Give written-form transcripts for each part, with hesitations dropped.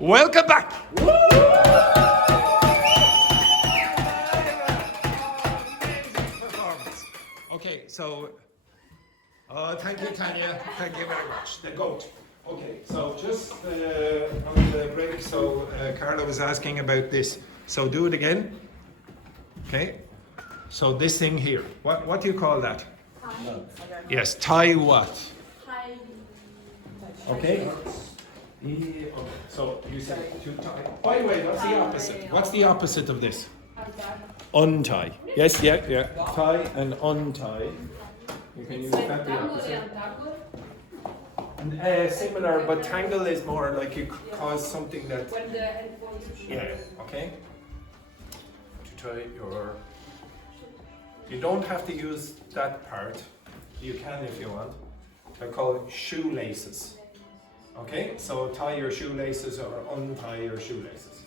Welcome back. Okay, so thank you, Tanya. Thank you very much. The goat. Okay, so just on the break, so Carla was asking about this. So do it again. Okay. So this thing here, what do you call that? Tie. Yes, tie what? Tie. Okay. So you said to tie. By the way, what's the opposite? What's the opposite of this? Untie. Yes, yeah. Tie and untie. You can use that the opposite. Similar, but tangle is more like you cause something that. Yeah. Okay. To tie your. You don't have to use that part. You can if you want. They're called shoelaces. Okay, so tie your shoelaces or untie your shoelaces.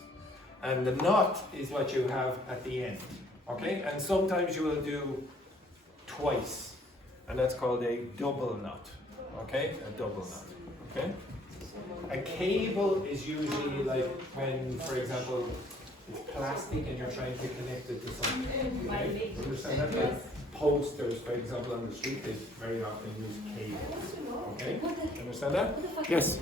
And the knot is what you have at the end. Okay, and sometimes you will do twice. And that's called a double knot. Okay, a double knot. Okay. A cable is usually like when, for example, it's plastic and you're trying to connect it to something. Okay? Understand that? Like posters, for example, on the street, they very often use cables. Okay? Understand that? Yes.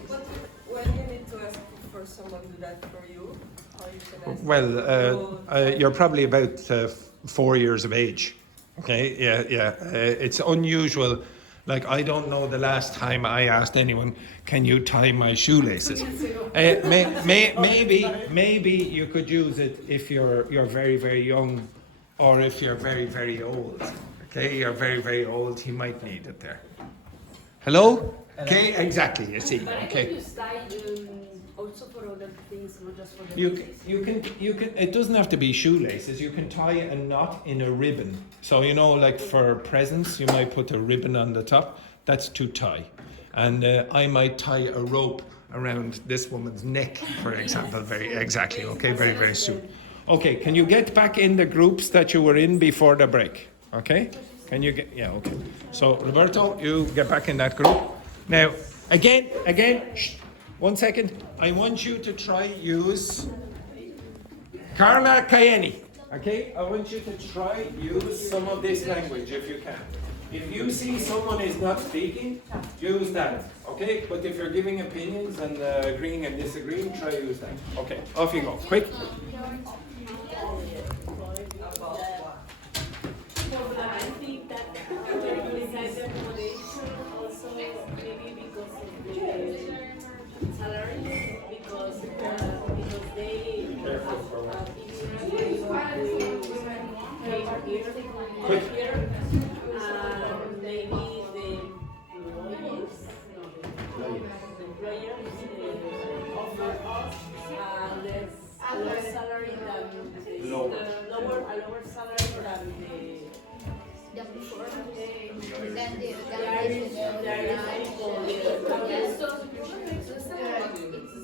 When you need to ask for someone to do that for you, how you can ask? Well, you're probably about 4 years of age. Okay? Yeah. It's unusual. Like, I don't know the last time I asked anyone, can you tie my shoelaces? Maybe you could use it if you're very, very young or if you're very, very old. Okay, you're very, very old, he might need it there. Hello? Okay, exactly, you see. Okay. Also for other things, not just for the You can, it doesn't have to be shoelaces. You can tie a knot in a ribbon. So, you know, like for presents, you might put a ribbon on the top. That's to tie. And I might tie a rope around this woman's neck, for example. Exactly, okay, very, very soon. Okay, can you get back in the groups that you were in before the break? Okay? Can you get, yeah, okay. So, Roberto, you get back in that group. Now, again, shh. 1 second. I want you to try use Carla Cayenne. Okay? I want you to try use some of this language if you can. If you see someone is not speaking, use that. Okay? But if you're giving opinions and agreeing and disagreeing, try use that. Okay. Off you go. Quick. I think that besides the accommodation, also maybe because of the salary, because they Quick. Maybe the employers offer us less salary than Lower. a lower salary than It's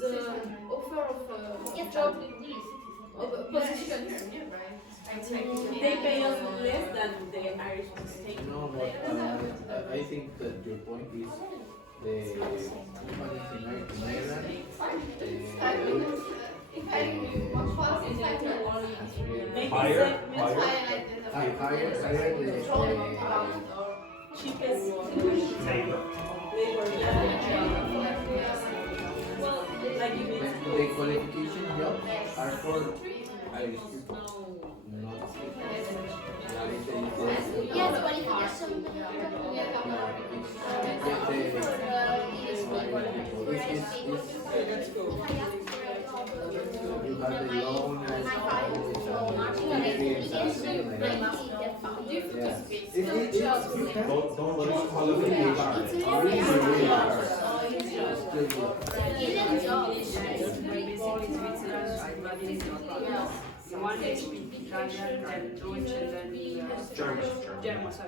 the offer of job position. they pay us less than the Irish state. No, but I think that your point is the companies in Ireland. Higher. Cheapest Labor. well, like you mean. The qualification jobs are for Irish people. Not Yes, qualification. You have the loan and Don't just qualification. One is Italian, then Deutsch, and then German. German. So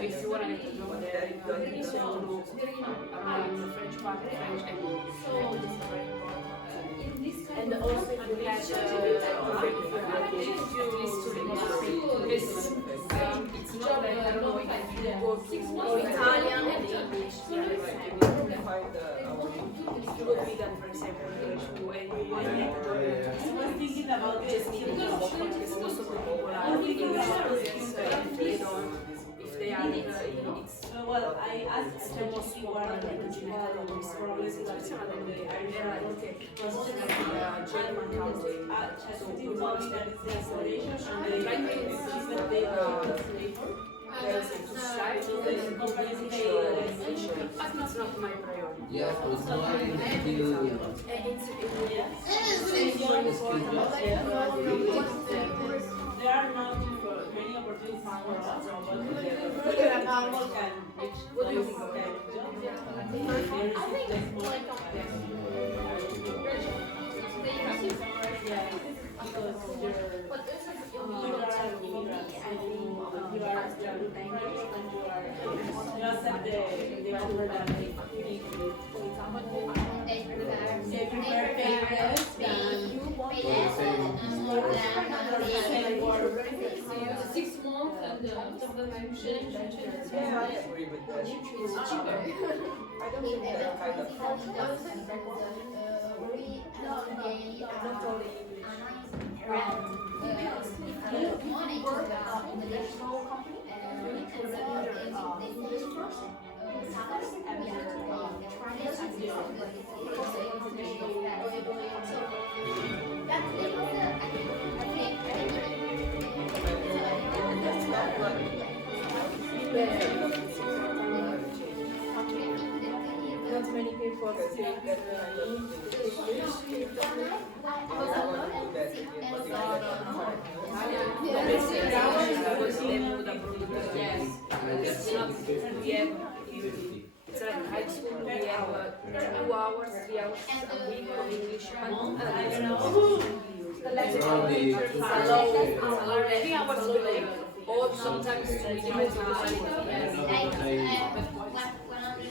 if you want to know the definition, you know around the French part, French And also if you had it's not like I don't know if you go to Italian and English. Find if you go to Italy, for example, from l'istituzione delle che German country. So we watched that installation and the language system they subscribe to the companies but it's not my priority. Yeah, so it's not in the There are not many opportunities for us. What do you think of that? I think it's like They prepare papers, the 6 months and after the change. Yeah, I agree with that. It's cheaper. I don't think that kind of Not only money to the national company not many people think that kind of It's like high school, we have 2 hours, 3 hours a week of English. The 3 hours a week, or sometimes we depend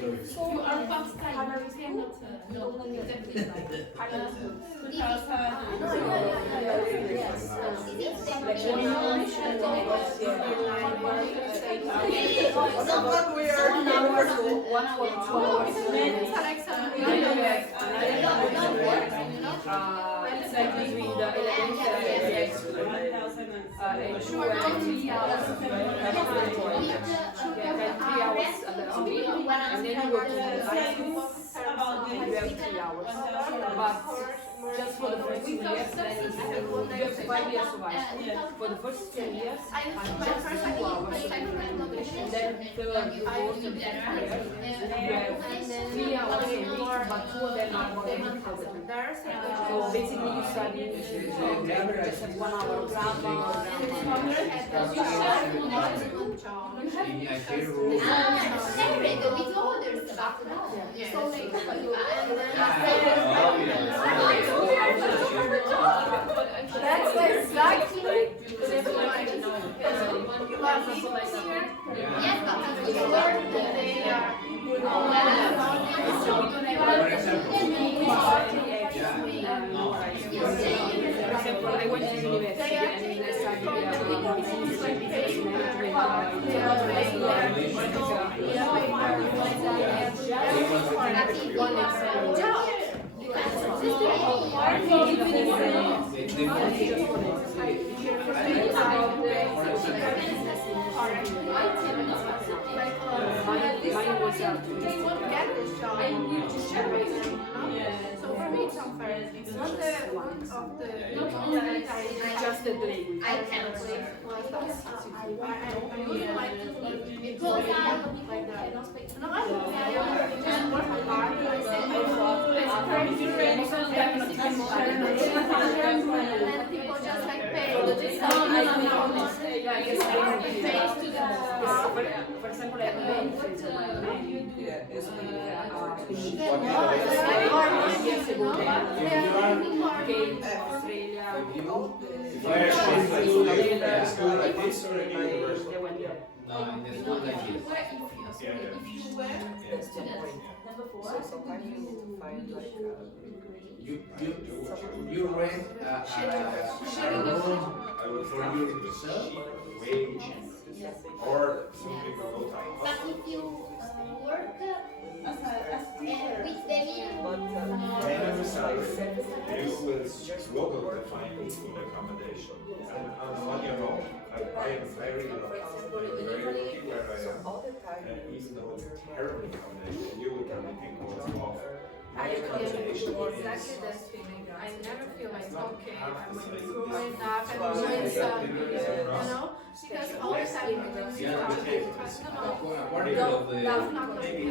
so our past time we cannot know exactly what we are 1 hour, 2 hours. It's like between the elementary and high school. And 2 and 3 hours. 3 hours a week, and then you go to the high school, you have 3 hours. But just for the first 2 years, then you have 5 years of high school. For the first 10 years, just 2 hours of English, and then third, you go to the year, you have 3 hours a week, but 2 of them are for the so basically you study just have 1 hour of grammar. separate with others about that. So like that's exactly yes, but if you learn that they are for example, I went to university and I studied So for me, it's unfair. It's not just the language. I can't play because people just like pay. For example, at years ago, Australia, school like this or in university? they went there. No, in the school like this. If you were a student number 4, So sometimes you need to find like You rent a room for yourself. Way cheaper. Or some people go down. but if you work with the Minimum salary, you will struggle to find good accommodation. And on your own, I am very lucky where I am. all the time. Even though it's terrible accommodation, you will probably think, oh, it's awful. Exactly that's feeling. I never feel like okay, I'm growing up and doing something, you know, because all the time when we talk, Part of the that's not going to be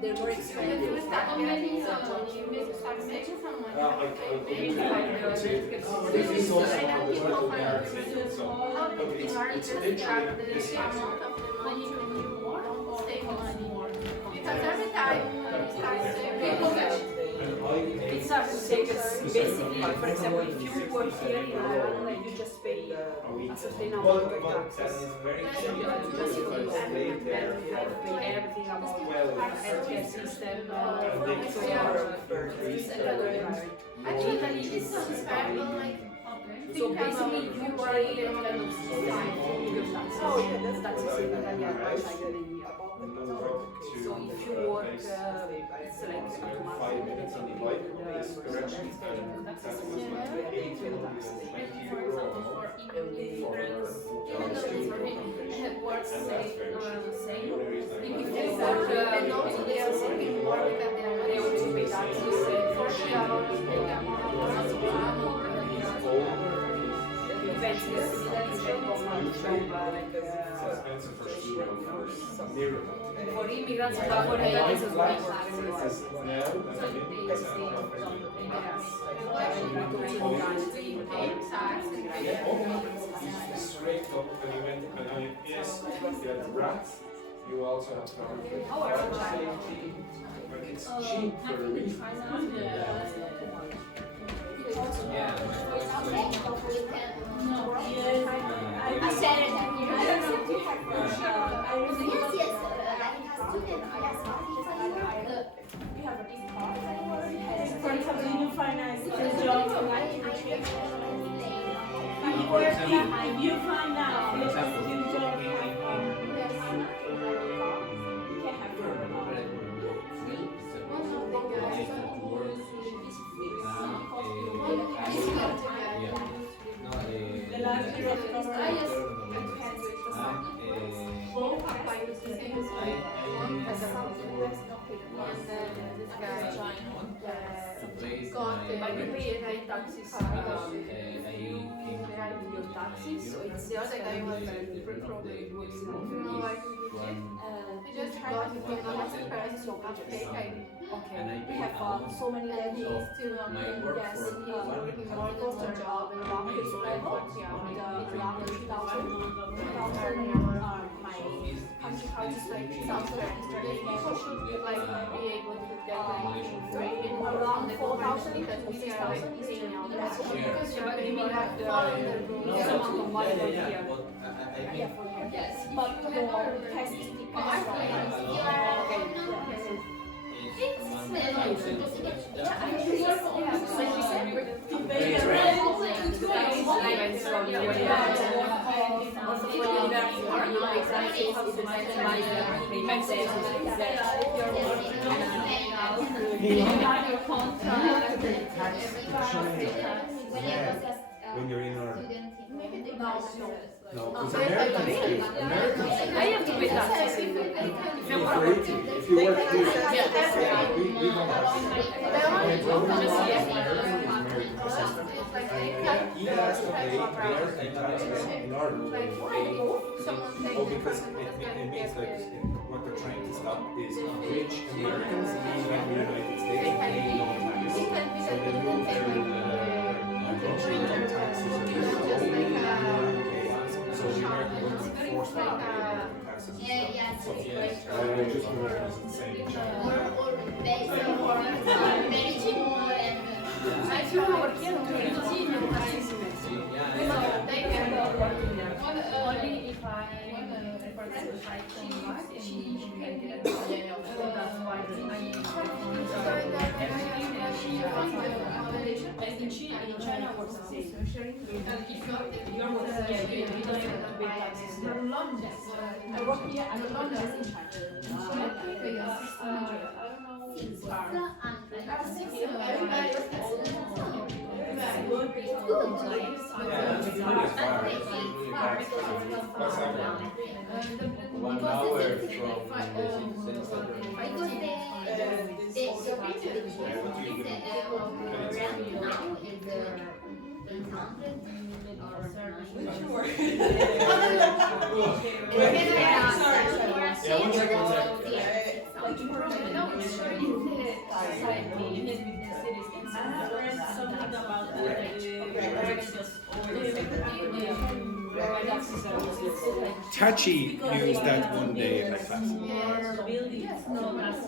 they're more expensive. We start getting you start making someone maybe like This is also and then people how find how it's hard to start the amount of the money when you don't save money. Because every time you start saving, It's hard to say because basically, for example, if you work here in Ireland, like you just pay a certain amount of taxes. You have to pay everything about healthcare system. actually it's comparable like So basically, you pay a kind of system for your taxes. Oh, yeah, that's taxes in Italy are much higher than here. So if you work, it's like automatic. 5 minutes on the bike this direction, and that was like 8 euros, 20 euro even though it's very it works same. If you work and also they are saving more because they are to pay taxes 40 hours, they get more hours Depends, that's very common from expensive for students, for mirror. for immigrants, but for Italians as well. Straight up, and I yes, you have rats, you also have safety, like it's cheap for a reason. I said it. For example, you find a job, if you find out For example, you job, in you can have the last year of both apply to the same one as a by the way, I pay taxes. Your taxes, so it's the other guy was probably works I just got from the last person, so I pay. Okay, we have so many levels Still on my the work yes, for he's working more goes closer to job job and and around around his his level, level, around 3,000 my country house is like sounds very interesting. People should like be able to get training around the 4,000 because we are like seeing now that because you're you're going to going be to like have following the the rules. amount of money yeah, here. but I think Yes. But the test is When you're in our no, because I have to pay taxes if if you work here, we don't have he has to pay their taxes in order to pay. Oh, because it means that what they're trying to stop is rich Americans leaving the United States and paying no taxes. So they move their country and taxes are so the American would be forced to pay taxes and stuff. I just remember it was insane in China. Only if I report to the site that's why in China works the same. If you're working here, you don't have to pay taxes there. I work here, I'm a lawyer in China. What's that? 1 hour from the center. Tachi used that one day in my class.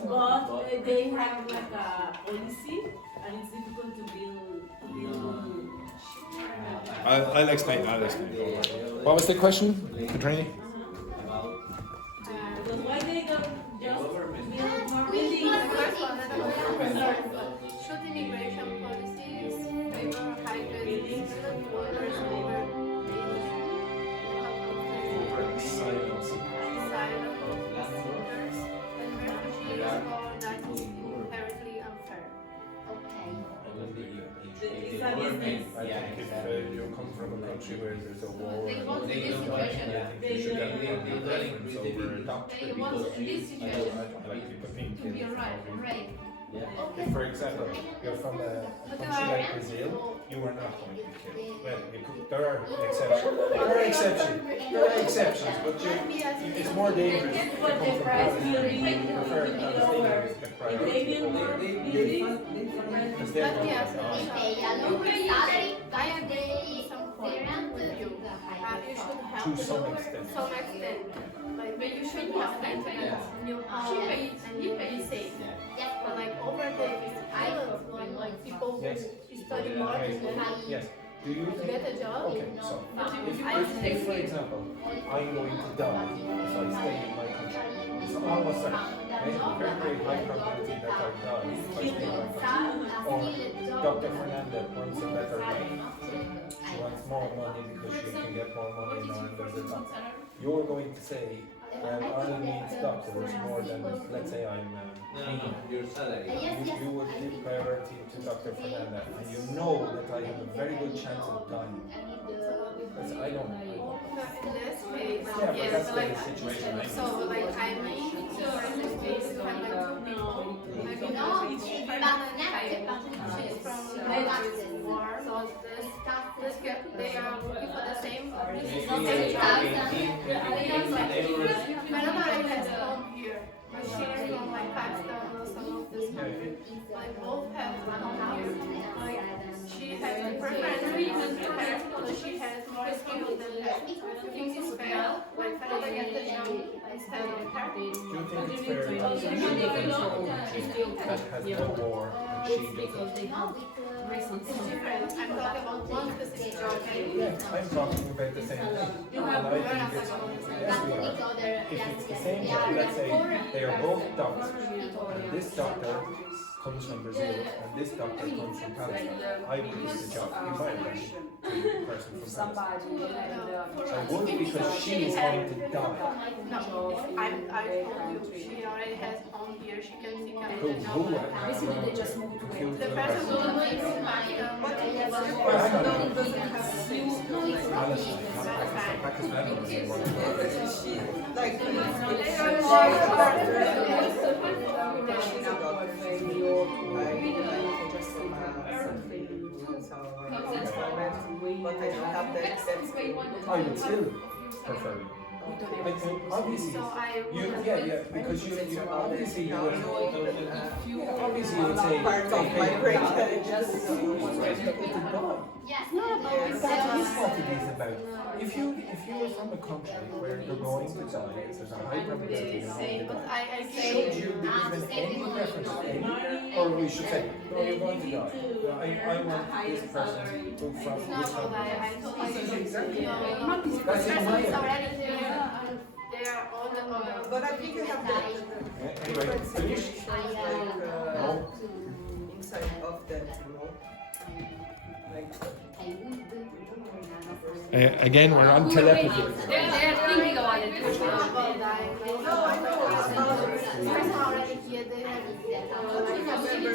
But they have like a policy, and it's difficult to build. I'll explain. What was the question, Katrina? Because why they don't just build more buildings? Should immigration policies favor hybrid borders over Silence. asylum seekers and refugees, or that is inherently unfair? It's a business. I think if you come from a country where there's a war, They want in this situation. you should get a preference over a doctor. They want in this situation Like people think to be right. if, for example, you're from a country like Brazil, you are not going to be killed. Well, there are exceptions. There are exceptions, but it's more dangerous to come from Palestine. You prefer Palestinians to get priority over because they're But going yes, to I agree to some point with you. You should help To some extent. some extent. Like, but you should have internet in your home and be safe. But like over the islands, like people Yes. study more Yes. Do you to think? get a job. Okay, so I if, for example, I'm going to die, so I stay in my country, it's almost certain. There's a very, very high probability that I die if I stay in my country. Or Dr. Fernanda wants a better life. She wants more money because she can get more money in Ireland as a doctor. You're going to say, Ireland needs doctors more than, let's say I'm Your salary. you would give priority to Dr. Fernanda, and you know that I have a very good chance of dying. I don't know. In this case, Yeah, but yes, that's but like, the situation. so like I mean, so in this case, if I'm like maybe not, she's from war, so this get they are looking for the same. This is not any Canada has come here, but she's from like Pakistan or some of this country. Like both have come here. Like she has a preference reason to her, but she has more skills than her. You think it's fair? Like Canada gets the job instead of her? Do you think it's fair that has no war and she doesn't? It's different. I'm talking about one specific job. Yeah, I'm talking about the same thing. And I think it's, yes we are. If it's the same job, let's say they are both doctors, and this doctor comes from Brazil and this doctor comes from Palestine, I would give the job in my opinion to the person from Palestine. I would because she is going to die. No, I told you, she already has home here. She can take care of the Who? job. Basically, they just moved to Who- The person who lives in Pakistan. Palestine, not Pakistan. Pakistan doesn't work. She like but I don't have the access. I would still prefer you. I think obviously, So I because you obviously you would, obviously you would say, Part of my brain. Yes. That is what it is about. If you are from a country where you're going to die, there's a high probability you're going to but die. I Should you be given any preference to any, or we should say, no, you're going to die. I want this person who from No, this but I country. told you. Exactly. The That's in person my is opinion. already there. They are all the But I think you have the Anyway, finish. No. inside of that, you know. Like Again, we're on telepathy. They're thinking about it. no, I know it's about Person already here. They have they have just It's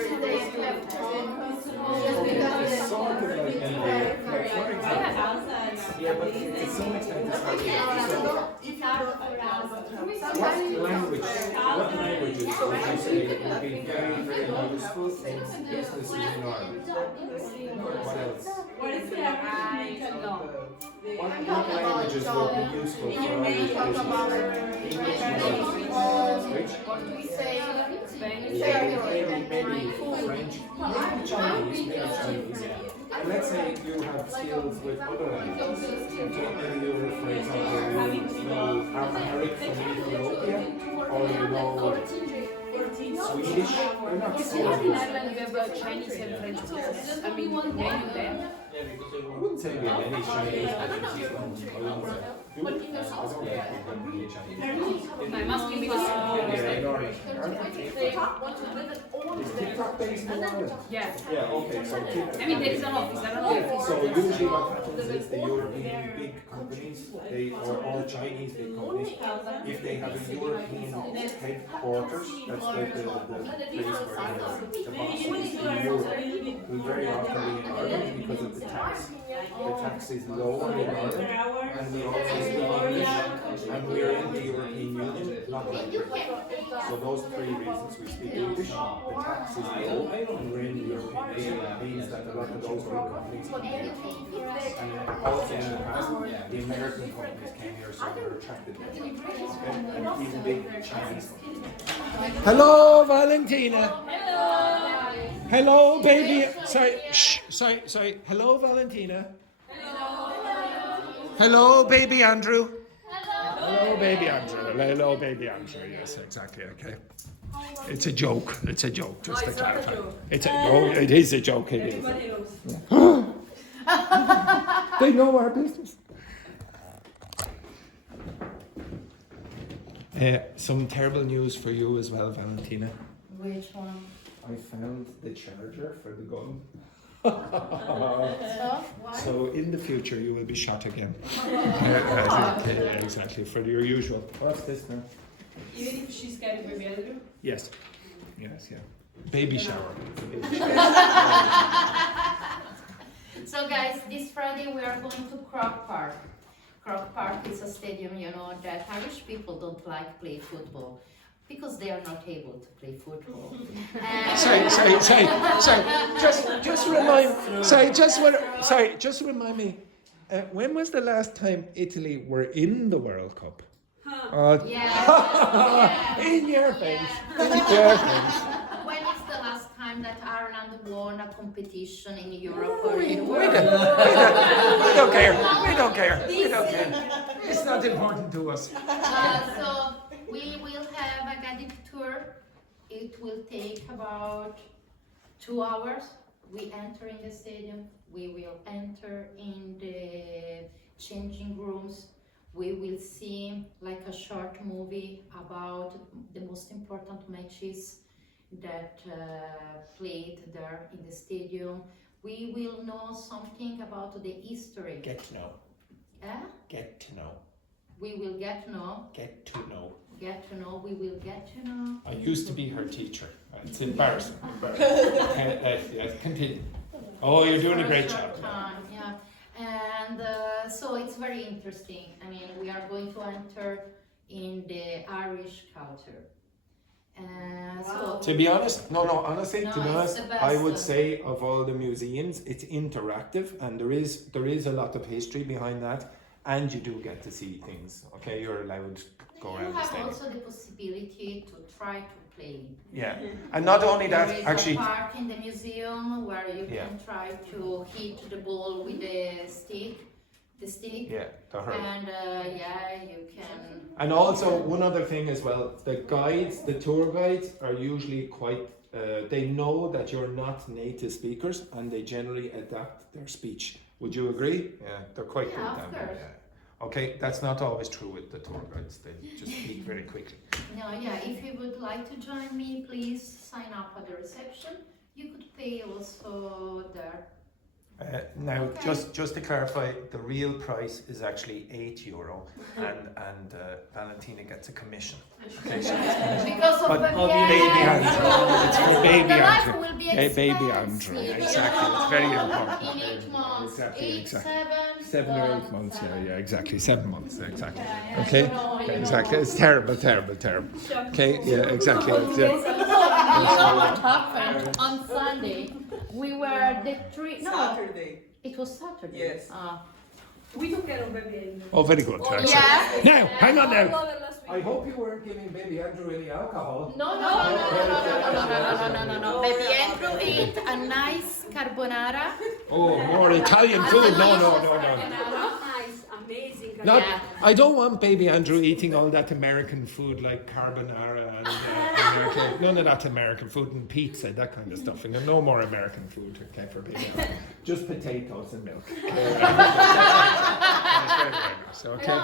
because sort of like, for example, yeah, but to some extent it's like, if you don't have What languages would you say would be very, very useful in businesses in Ireland? What else? What is the average income? What languages would be useful for Irish businesses? English, maybe French, maybe Chinese. And let's say you have skills with other languages. Maybe you, for example, you know Amharic from Ethiopia, or you know Swedish. They're not In serious. Ireland, we have Chinese and French businesses. I mean, many of them. I wouldn't say we have any Chinese businesses. I wouldn't say. Do we? I don't think we have any Chinese. I must be because Yeah, in Ireland. they want to build it all Is of them. TikTok based in Ireland? Yeah. Yeah, okay, so I mean, there is an office. I don't know if it's. So usually what happens is the European big companies, or all Chinese big companies, if they have a European headquarters, that's the place where the boss is in Europe, will very often be in Ireland because of the tax. The tax is lower in Ireland, and we also speak English, and we are in the European Union, not like Britain. So those three reasons we speak English, the tax is low, and we're in the European Union, means that a lot of those big companies come here. And also in the past, the American companies came here, so we were attracted to them. Okay? And even big Chinese companies. Hello, Valentina. Hello, baby. Sorry. Hello, Valentina. Hello, baby Andrew. Hello, baby Andrew. Hello, baby Andrew. Yes, exactly. Okay. It's a joke. It's a joke. Just to clarify. It is a joke. It is. Everybody knows. They know our business. Some terrible news for you as well, Valentina. Which one? I found the charger for the gun. So, why? So in the future you will be shot again. Exactly, for your usual. What's this now? Even if she's getting baby Andrew. Yes. Yes, yeah. Baby shower. So guys, this Friday we are going to Croke Park. Croke Park is a stadium, you know, that Irish people don't like play football because they are not able to play football. Just remind me. When was the last time Italy were in the World Cup? Yeah. In your face. Yeah. In your face. When is the last time that Ireland won a competition in Europe or in the We world? don't care. We don't care. It's not important to us. So we will have a guided tour. It will take about 2 hours. We enter in the stadium. We will enter in the changing rooms. We will see like a short movie about the most important matches that played there in the stadium. We will know something about the history. Get to know. Get to know. We will get to know. Get to know. Get to know. We will get to know. I used to be her teacher. It's embarrassing. Yes, continue. Oh, you're doing a great job. Yeah, and so it's very interesting. I mean, we are going to enter in the Irish culture. So To be honest, honestly, No, to be it's honest, the best I would one. say of all the museums, it's interactive, and there is a lot of history behind that, and you do get to see things. Okay, you're allowed to go you around the have stadium. also the possibility to try to play. Yeah, and not only There that, is actually, a part in the museum where you Yeah. can try to hit the ball with the stick. yeah, the hurl. And yeah, you can. And also one other thing as well, the tour guides are usually quite, they know that you're not native speakers, and they generally adapt their speech. Would you agree? Yeah, they're quite good Yeah, down of there. course. Yeah. Okay, that's not always true with the tour guides. They just speak very quickly. No, yeah, if you would like to join me, please sign up at the reception. You could pay also there. Now, just to clarify, the real price is actually €8, and Valentina gets a commission. Okay, she gets commission. Because of But baby Andrew, it's for baby the life Andrew. will be Hey, baby expensive, Andrew, you exactly. know. It's very important. In 8 months, Exactly. 7, 7 or 8 months, yeah, exactly. 7 months, exactly. Yeah, Okay, you know. exactly. It's terrible. Okay, yeah, exactly. You know what happened on Sunday? We were the three. No, Saturday. it was Saturday. Yes. We took care of baby Andrew. Oh, very good. Excellent. Yeah. Now, hang on now. Last week. I hope you weren't giving baby Andrew any alcohol. No. Baby Andrew ate a nice carbonara. Oh, more Italian food. No. Nice, amazing. Not, Yeah. I don't want baby Andrew eating all that American food like carbonara and none of that American food and pizza, that kind of stuff. And no more American food, okay, for baby Andrew. Just potatoes and milk. So, okay. No,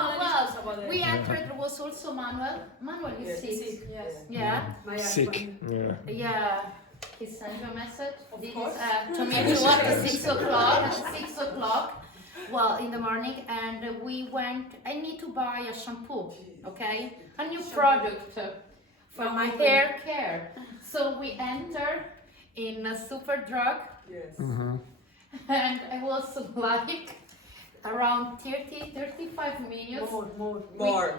well, we entered. There was also Manuel. Manuel is sick. Yes. Yeah. My Sick. husband. Yeah. Yeah. He sent you a message. This course. is to me to work at 6 o'clock. 6 o'clock. Well, in the morning, and we went. I need to buy a shampoo. Okay, a new product for my hair care. So we enter in a super drug, Yes. and I was like around 35 minutes. More.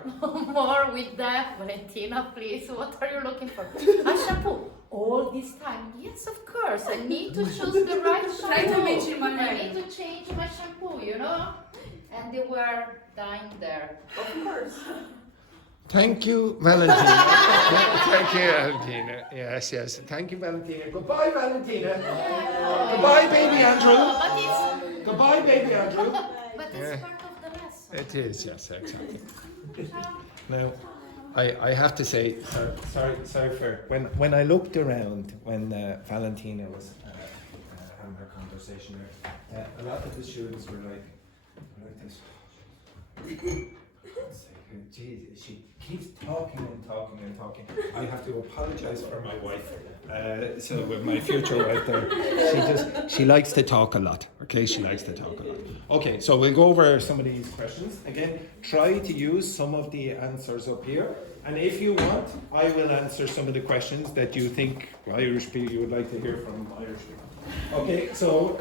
More with that. Valentina, please, what are you looking for? A shampoo. All this time, yes, of course. I need to choose the right shampoo. Try to mention my I name. need to change my shampoo, you know? And they were dying there. Of course. Thank you, Valentina. Thank you, Valentina. Yes. Thank you, Valentina. Goodbye, Valentina. Goodbye, baby Andrew. But Goodbye, baby Andrew. it's Yeah. part of the lesson. It is, yes, exactly. Now, I have to say, sorry for when I looked around when Valentina was having her conversation there, a lot of the students were like this. Jesus, she keeps talking. I have to apologize for my wife. So with my future wife there, she likes to talk a lot. Okay, she likes to talk a lot. Okay, so we'll go over some of these questions. Again, try to use some of the answers up here. And if you want, I will answer some of the questions that you think Irish people you would like to hear from Irish people. Okay, so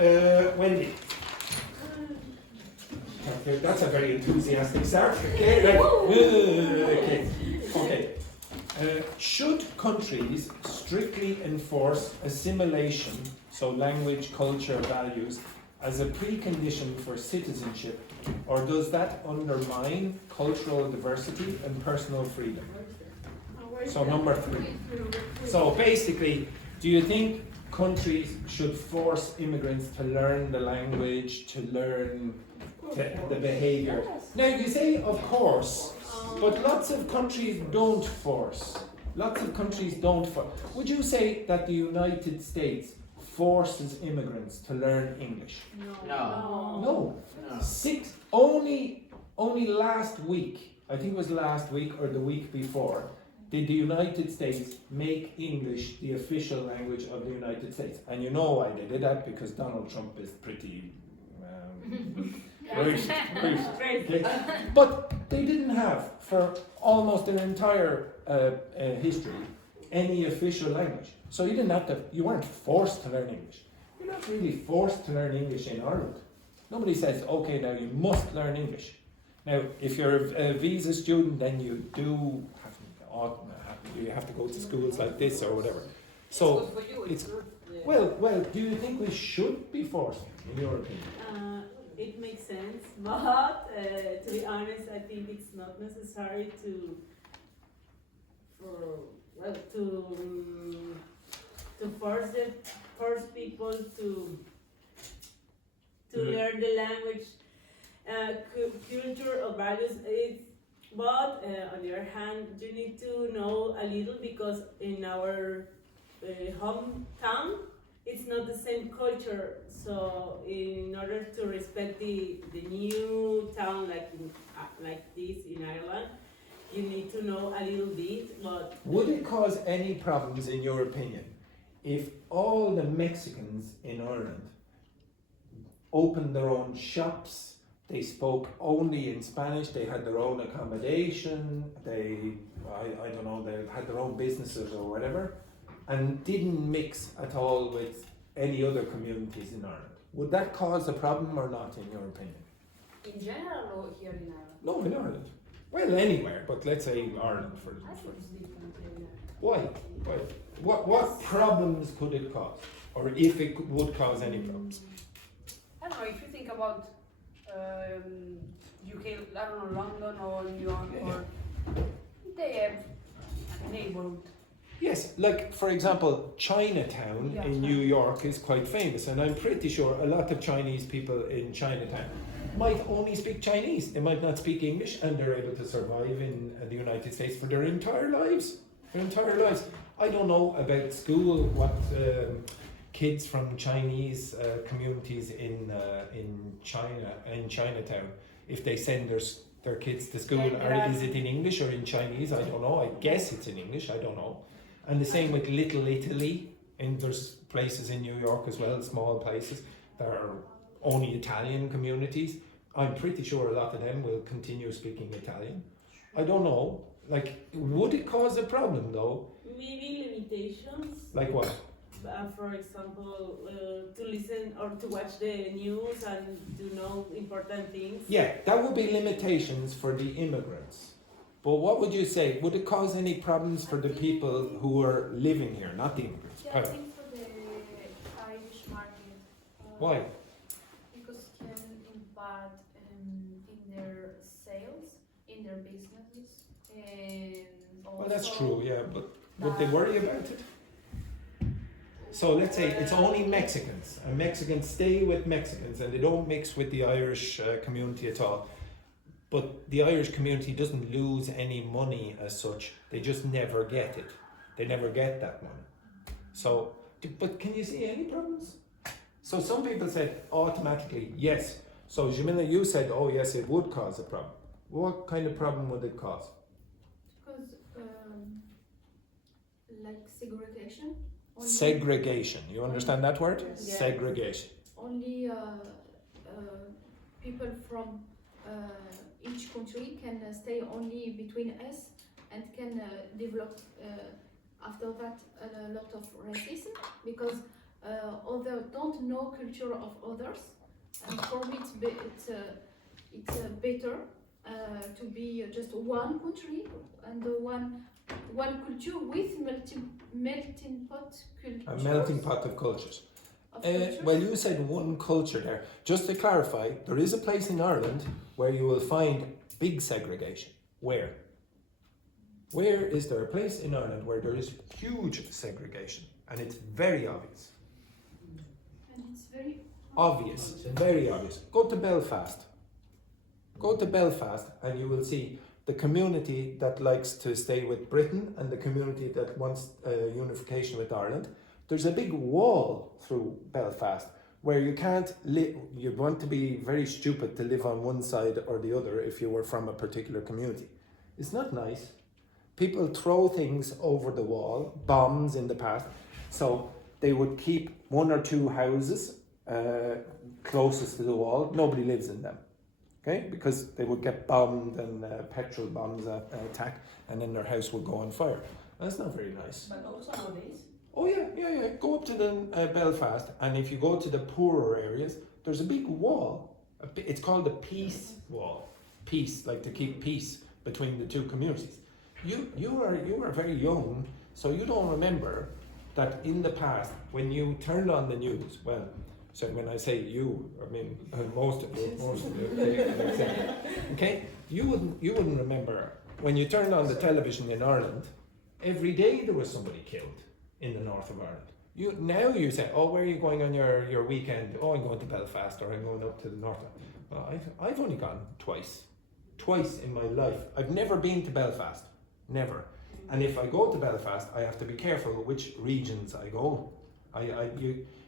Wendy. Okay, that's a very enthusiastic start. Okay, okay. Should countries strictly enforce assimilation, so language, culture, values, as a precondition for citizenship, or does that undermine cultural diversity and personal freedom? So number 3. So basically, do you think countries should force immigrants to learn the language, to learn the behaviour? Now you say, of course, but lots of countries don't force. Would you say that the United States forces immigrants to learn English? No. Only last week, I think it was last week or the week before, did the United States make English the official language of the United States. And you know why they did that, because Donald Trump is pretty racist. But they didn't have, for almost their entire history, any official language. So you weren't forced to learn English. You're not really forced to learn English in Ireland. Nobody says, okay, now you must learn English. Now, if you're a visa student, then you do have to go to schools like this or whatever. So, well, do you think we should be forced, in your opinion? It makes sense, but to be honest, I think it's not necessary to force people to learn the language, culture or values. But on the other hand, you need to know a little, because in our hometown, it's not the same culture. So in order to respect the new town like this in Ireland, you need to know a little bit. But would it cause any problems, in your opinion, if all the Mexicans in Ireland opened their own shops. They spoke only in Spanish. They had their own accommodation. I don't know, they had their own businesses or whatever, and didn't mix at all with any other communities in Ireland. Would that cause a problem or not, in your opinion? In general or here in Ireland? No, in Ireland. Well, anywhere, but let's say Ireland for I think it's different in Why? What problems could it cause? Or if it would cause any problems? I don't know, if you think about UK, I don't know, London or New York, or they have a neighborhood. Yes, like for example, Chinatown in New York is quite famous, and I'm pretty sure a lot of Chinese people in Chinatown might only speak Chinese. They might not speak English, and they're able to survive in the United States for their entire lives. Their entire lives. I don't know about school, what kids from Chinese communities in Chinatown, if they send their kids to school, or is it in English or in Chinese? I don't know. I guess it's in English. I don't know. And the same with Little Italy, and there's places in New York as well, small places that are only Italian communities. I'm pretty sure a lot of them will continue speaking Italian. I don't know. Like, would it cause a problem though? Maybe limitations. Like what? For example, to listen or to watch the news and to know important things. Yeah, that would be limitations for the immigrants. But what would you say? Would it cause any problems for the people who are living here, not the immigrants? Yeah, I think for the Irish market. Why? Because it can impact in their sales, in their businesses, and also. Well, that's true, yeah, but would they worry about it? So let's say it's only Mexicans, and Mexicans stay with Mexicans and they don't mix with the Irish community at all. But the Irish community doesn't lose any money as such, they just never get it. They never get that money. So, but can you see any problems? So some people said automatically, yes. So Jamila, you said, oh yes, it would cause a problem. What kind of problem would it cause? Because, like segregation. Segregation, you understand that word? Yes. Segregation. Only people from each country can stay only between us and can develop after that a lot of racism, because others don't know culture of others, and for me it's better to be just one country and one culture with melting pot culture. A melting pot of cultures. Well, you said one culture there. Just to clarify, there is a place in Ireland where you will find big segregation. Where? Where is there a place in Ireland where there is huge segregation? And it's very obvious. And it's very Obvious, very obvious. Go to Belfast. Go to Belfast and you will see the community that likes to stay with Britain and the community that wants unification with Ireland. There's a big wall through Belfast where you can't live. You want to be very stupid to live on one side or the other if you were from a particular community. It's not nice. People throw things over the wall, bombs in the past. So they would keep one or two houses closest to the wall. Nobody lives in them. Okay, because they would get bombed and petrol bombs attack, and then their house would go on fire. That's not very nice. But also nowadays. Oh yeah. Go up to the Belfast, and if you go to the poorer areas, there's a big wall. It's called the peace wall. Peace, like to keep peace between the two communities. You are very young, so you don't remember that in the past when you turned on the news. Well, so when I say you, I mean most of you. Okay, you wouldn't remember when you turned on the television in Ireland. Every day there was somebody killed in the north of Ireland. Now you say, oh, where are you going on your weekend? Oh, I'm going to Belfast, or I'm going up to the north. Well, I've only gone twice in my life. I've never been to Belfast, never. And if I go to Belfast, I have to be careful which regions I go.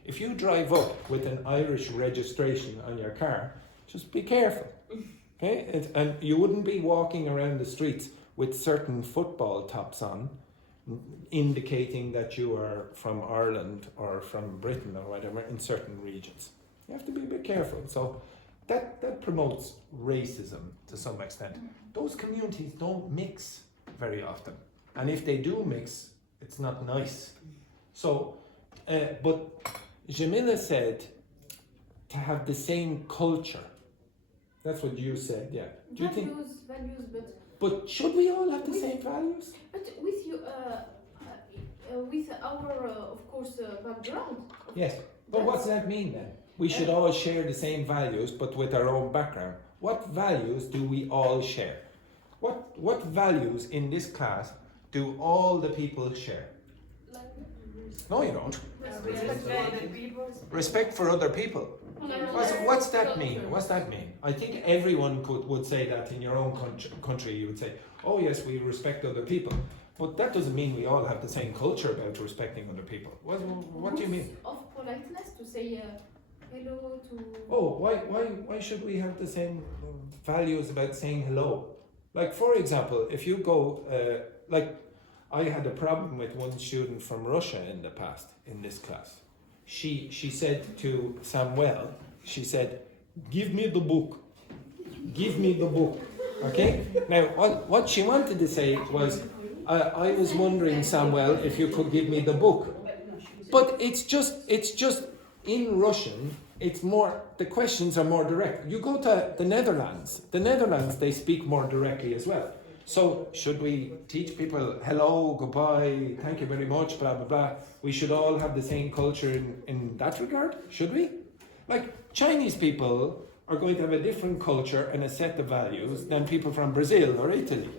If you drive up with an Irish registration on your car, just be careful. Okay, and you wouldn't be walking around the streets with certain football tops on, indicating that you are from Ireland or from Britain or whatever in certain regions. You have to be a bit careful. So that promotes racism to some extent. Those communities don't mix very often. And if they do mix, it's not nice. So, but Jamila said to have the same culture. That's what you said, yeah. Do you think? Values, But should we all have the same values? but with you, with our, of course, background. Yes. But what does that mean then? We should all share the same values, but with our own background. What values do we all share? What values in this class do all the people share? No, you don't. Respect for other people. What's that mean? What's that mean? I think everyone would say that in your own country. You would say, oh yes, we respect other people. But that doesn't mean we all have the same culture about respecting other people. What do you mean? Of politeness to say hello to. Oh, why should we have the same values about saying hello? Like, for example, if you go, like, I had a problem with one student from Russia in the past in this class. She said to Samuel, she said, give me the book. Give me the book. Okay? Now, what she wanted to say was, I was wondering, Samuel, if you could give me the book. But it's just in Russian, it's more, the questions are more direct. You go to the Netherlands, they speak more directly as well. So should we teach people hello, goodbye, thank you very much, blah, blah, blah. We should all have the same culture in that regard, should we? Like, Chinese people are going to have a different culture and a set of values than people from Brazil or Italy.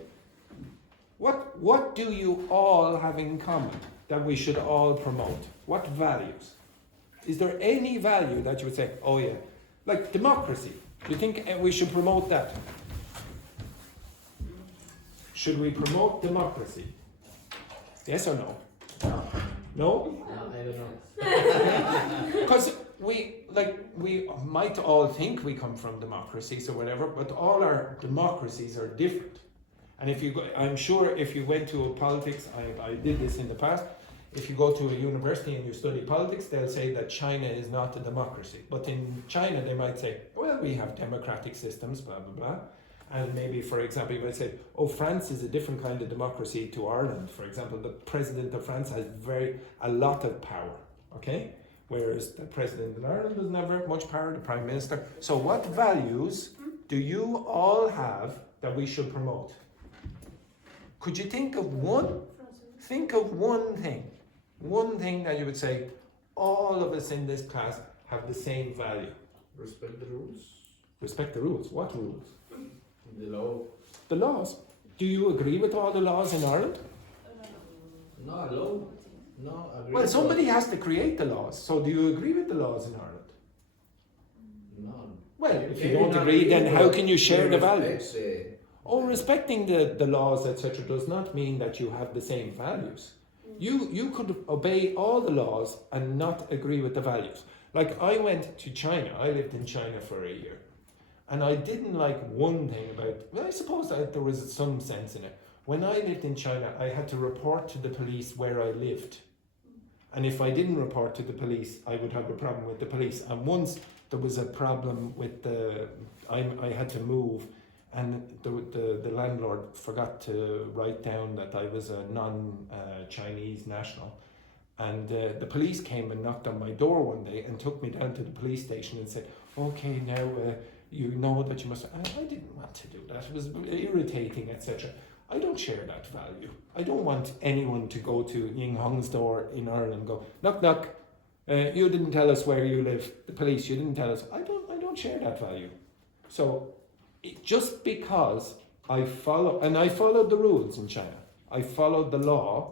What do you all have in common that we should all promote? What values? Is there any value that you would say, oh yeah, like democracy? Do you think we should promote that? Should we promote democracy? Yes or no? No? I don't know. Because we might all think we come from democracies or whatever, but all our democracies are different. And if you go, I'm sure if you went to a politics, I did this in the past, if you go to a university and you study politics, they'll say that China is not a democracy. But in China, they might say, well, we have democratic systems, blah, blah, blah. And maybe, for example, you might say, oh, France is a different kind of democracy to Ireland. For example, the president of France has a lot of power, okay? Whereas the president of Ireland doesn't have very much power, the prime minister. So what values do you all have that we should promote? Could you think of one? Think of one thing that you would say, all of us in this class have the same value. Respect the rules. Respect the rules. What rules? The law. The laws. Do you agree with all the laws in Ireland? No, law. No, agree. Well, somebody has to create the laws. So do you agree with the laws in Ireland? No. Well, if you don't agree, then how can you share the values? Oh, respecting the laws, etc., does not mean that you have the same values. You could obey all the laws and not agree with the values. Like, I went to China. I lived in China for a year. And I didn't like one thing about, well, I suppose that there was some sense in it. When I lived in China, I had to report to the police where I lived. And if I didn't report to the police, I would have a problem with the police. And once there was a problem with I had to move, and the landlord forgot to write down that I was a non-Chinese national. And the police came and knocked on my door one day and took me down to the police station and said, okay, now you know that you must... I didn't want to do that. It was irritating, etc. I don't share that value. I don't want anyone to go to Ying Hong's door in Ireland and go, knock, knock, you didn't tell us where you live. The police, you didn't tell us. I don't share that value. So just because I followed the rules in China, I followed the law,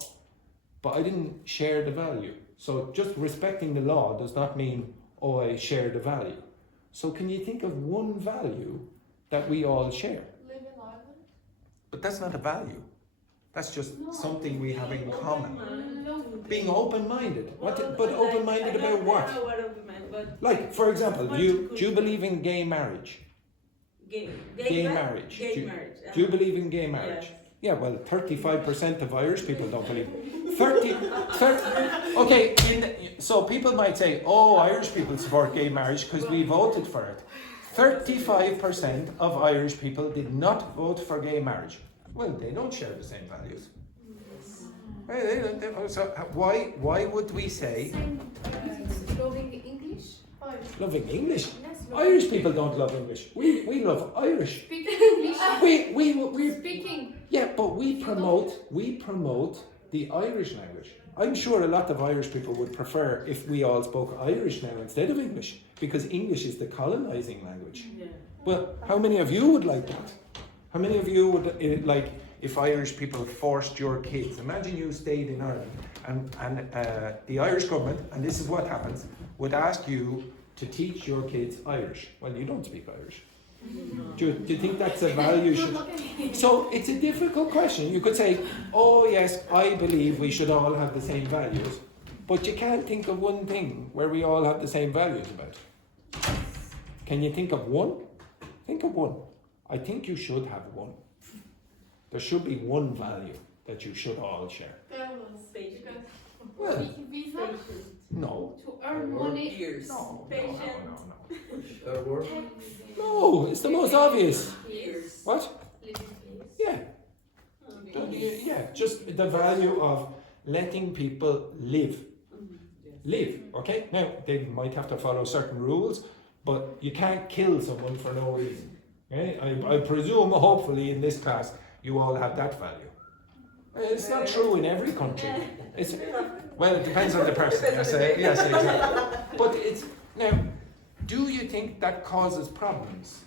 but I didn't share the value. So just respecting the law does not mean, oh, I share the value. So can you think of one value that we all share? Live in Ireland. But that's not a value. That's just something we have in common. Being open-minded. But open-minded about what? I don't know what open-minded, but Like, for example, do you believe in gay marriage? Gay Gay marriage. Gay Do marriage. you believe in gay marriage? Yes. Yeah, well, 35% of Irish people don't believe it. 30 okay, so people might say, oh, Irish people support gay marriage because we voted for it. 35% of Irish people did not vote for gay marriage. Well, they don't share the same values. So why would we say Loving English? loving English? Irish people don't love English. We love Irish. Speaking English. We Speaking. yeah, but we promote the Irish language. I'm sure a lot of Irish people would prefer if we all spoke Irish now instead of English, because English is the colonizing language. Yeah. Well, how many of you would like that? How many of you would like if Irish people forced your kids? Imagine you stayed in Ireland and the Irish government, and this is what happens, would ask you to teach your kids Irish. Well, you don't speak Irish. Do you think that's a value? So it's a difficult question. You could say, oh yes, I believe we should all have the same values, but you can't think of one thing where we all have the same values about. Can you think of one? Think of one. I think you should have one. There should be one value that you should all share. That was because Well, visa no. to earn money. Years. No. Work. No, it's the most obvious. Years. What? Yeah. Yeah, just the value of letting people live. Live, okay? Now, they might have to follow certain rules, but you can't kill someone for no reason. Okay? I presume, hopefully, in this class, you all have that value. It's not true in every country. It's, well, it depends on the person. Yes, exactly. But it's, now, do you think that causes problems?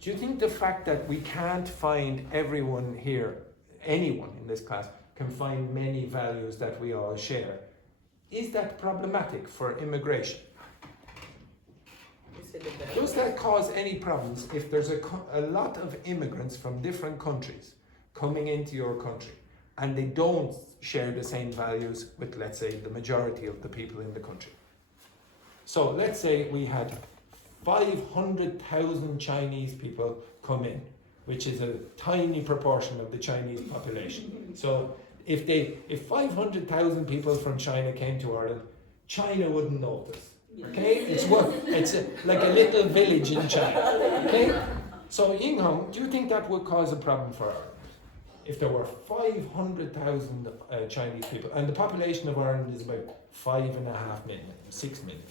Do you think the fact that we can't find everyone here, anyone in this class, can find many values that we all share, is that problematic for immigration? Does that cause any problems if there's a lot of immigrants from different countries coming into your country and they don't share the same values with, let's say, the majority of the people in the country? So let's say we had 500,000 Chinese people come in, which is a tiny proportion of the Chinese population. So if 500,000 people from China came to Ireland, China wouldn't notice. Okay, it's like a little village in China. Okay, so Yinghong, do you think that would cause a problem for Ireland if there were 500,000 Chinese people, and the population of Ireland is about 5.5 million, 6 million?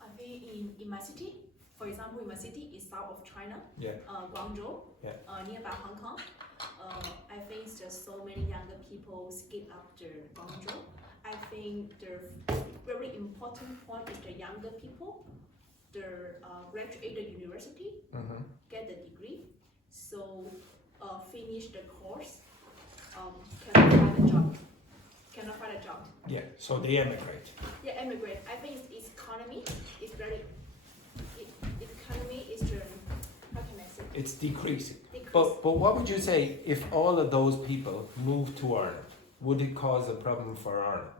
I think in my city, for example, in my city is south of China, Yeah. Guangzhou, Yeah. Nearby Hong Kong. I think there's so many younger people skip after Guangzhou. I think the very important point is the younger people, they graduate the university, get the degree, so finish the course, cannot find a job. Yeah, so they emigrate. Yeah, emigrate. I think its economy is very. Economy is how can I say? It's decreasing. Decrease. But what would you say if all of those people moved to Ireland? Would it cause a problem for Ireland?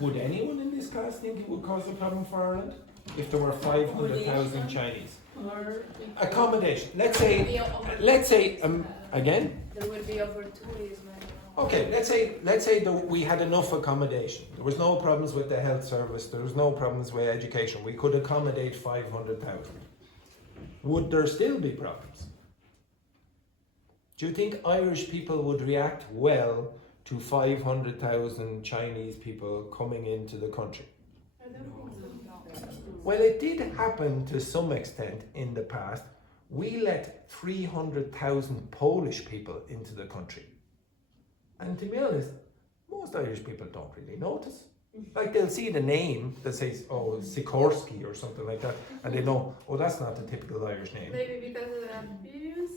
Would anyone in this class think it would cause a problem for Ireland if there were 500,000 Chinese? Accommodation. Let's say again. There will be opportunities. Okay, let's say that we had enough accommodation. There was no problems with the health service. There was no problems with education. We could accommodate 500,000. Would there still be problems? Do you think Irish people would react well to 500,000 Chinese people coming into the country? Well, it did happen to some extent in the past. We let 300,000 Polish people into the country. And to be honest, most Irish people don't really notice. Like, they'll see the name that says, oh, Sikorsky or something like that, and they know, oh, that's not a typical Irish name. Maybe because of the amphibians,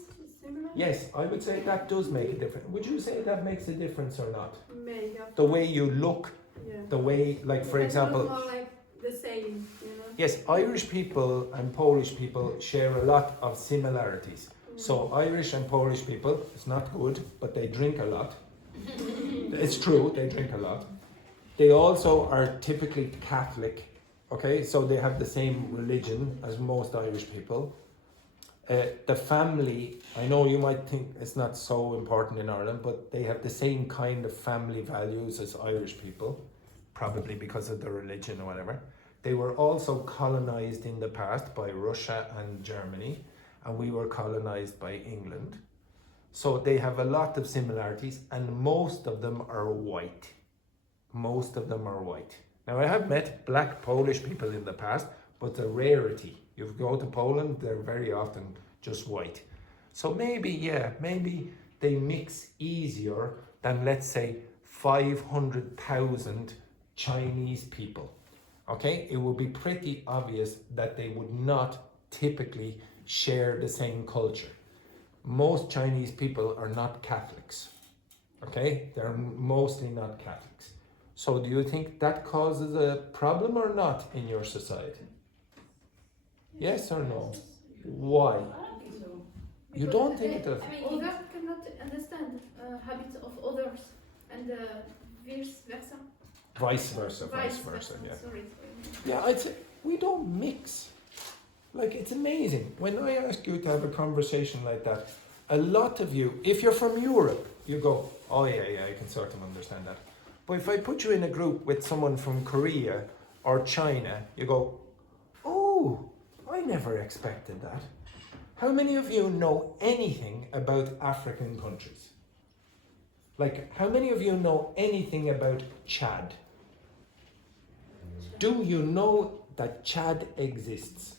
similar? Yes, I would say that does make a difference. Would you say that makes a difference or not? Maybe. The way you look, Yeah. the way, like, for example, More like the same, you know? yes, Irish people and Polish people share a lot of similarities. So Irish and Polish people, it's not good, but they drink a lot. It's true, they drink a lot. They also are typically Catholic Okay, so they have the same religion as most Irish people. The family, I know you might think it's not so important in Ireland, but they have the same kind of family values as Irish people, probably because of their religion or whatever. They were also colonized in the past by Russia and Germany, and we were colonized by England. So they have a lot of similarities, and most of them are white. Most of them are white. Now, I have met black Polish people in the past, but the rarity. You go to Poland, they're very often just white. So maybe they mix easier than, let's say, 500,000 Chinese people. Okay, it would be pretty obvious that they would not typically share the same culture. Most Chinese people are not Catholics. Okay, they're mostly not Catholics. So do you think that causes a problem or not in your society? Yes or no? Why? I don't think so. You don't think it does? I mean, others cannot understand habits of others, and vice versa. Vice versa, yeah. Sorry. Yeah, I'd say we don't mix. Like, it's amazing. When I ask you to have a conversation like that, a lot of you, if you're from Europe, you go, oh yeah, I can sort of understand that. But if I put you in a group with someone from Korea or China, you go, oh, I never expected that. How many of you know anything about African countries? Like, how many of you know anything about Chad? Do you know that Chad exists?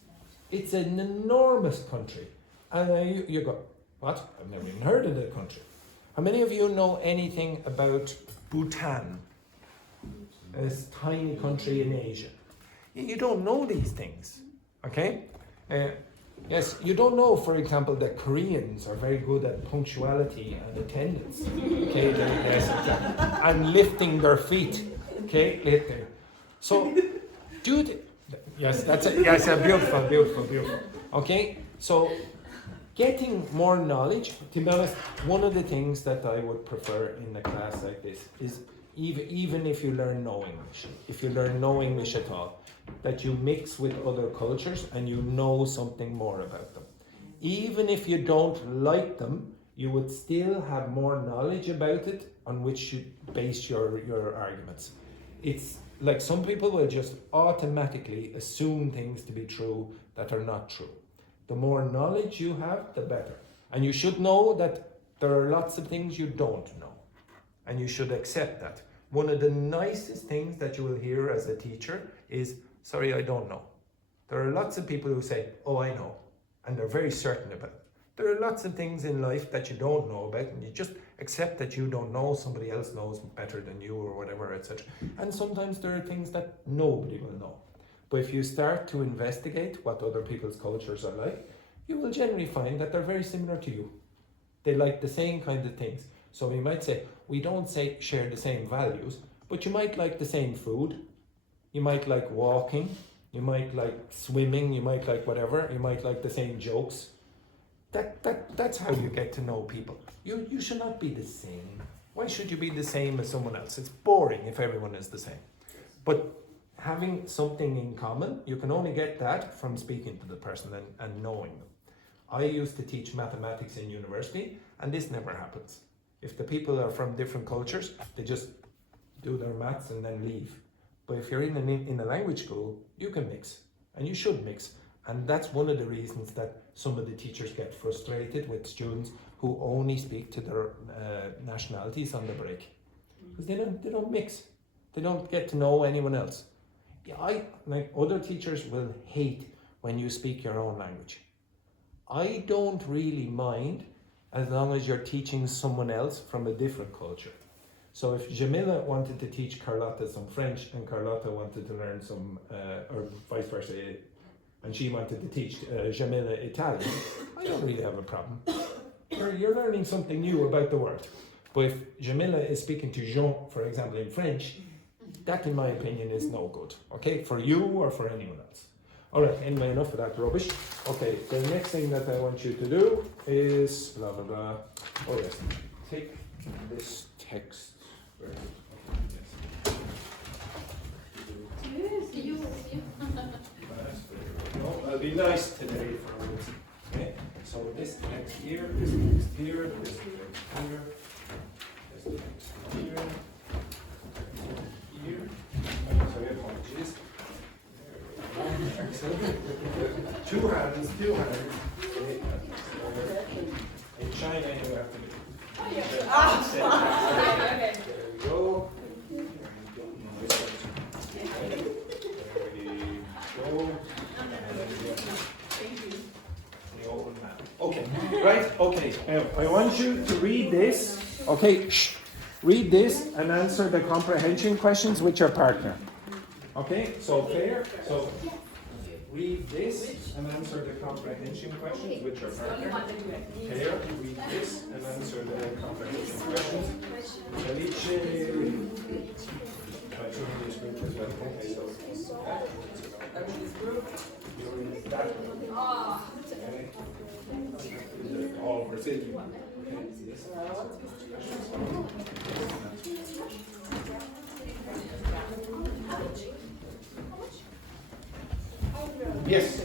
It's an enormous country. And you go, what? I've never even heard of the country. How many of you know anything about Bhutan? This tiny country in Asia. You don't know these things, okay? Yes, you don't know, for example, that Koreans are very good at punctuality and attendance. Okay, yes, exactly. And lifting their feet. Okay, lifting. So, yes, that's it. Yes, beautiful. Okay, so getting more knowledge. To be honest, one of the things that I would prefer in a class like this is even if you learn no English, if you learn no English at all, that you mix with other cultures and you know something more about them. Even if you don't like them, you would still have more knowledge about it on which you base your arguments. It's like some people will just automatically assume things to be true that are not true. The more knowledge you have, the better. And you should know that there are lots of things you don't know. And you should accept that. One of the nicest things that you will hear as a teacher is, sorry, I don't know. There are lots of people who say, oh, I know. And they're very certain about it. There are lots of things in life that you don't know about, and you just accept that you don't know, somebody else knows better than you or whatever, etc. And sometimes there are things that nobody will know. But if you start to investigate what other people's cultures are like, you will generally find that they're very similar to you. They like the same kind of things. So we might say, we don't share the same values, but you might like the same food, you might like walking, you might like swimming, you might like whatever, you might like the same jokes. That's how you get to know people. You should not be the same. Why should you be the same as someone else? It's boring if everyone is the same. But having something in common, you can only get that from speaking to the person and knowing them. I used to teach mathematics in university, and this never happens. If the people are from different cultures, they just do their maths and then leave. But if you're in a language school, you can mix, and you should mix. And that's one of the reasons that some of the teachers get frustrated with students who only speak to their nationalities on the break. Because they don't mix. They don't get to know anyone else. Yeah, like other teachers will hate when you speak your own language. I don't really mind as long as you're teaching someone else from a different culture. So if Jamila wanted to teach Carlotta some French and Carlotta wanted to learn some, or vice versa, and she wanted to teach Jamila Italian, I don't really have a problem. You're learning something new about the world. But if Jamila is speaking to Jean, for example, in French, that in my opinion is no good, okay? For you or for anyone else. All right, anyway, enough of that rubbish. Okay, the next thing that I want you to do is blah, blah, blah. Oh yes, take this text. Yes, you. No, I'll be nice today for once. Okay? So this next here, this next here, this next here, this next here, here. Sorry, apologies. Excellent. Two hands. In China, you have to do. There we go. Okay, right, okay. I want you to read this. Okay, read this and answer the comprehension questions with your partner. Okay, so fair. So read this and answer the comprehension questions with your partner. Fair, read this and answer the comprehension questions. Alice, try to read this group as well. Okay, so you're in that group. Okay. All Brazilian. Yes.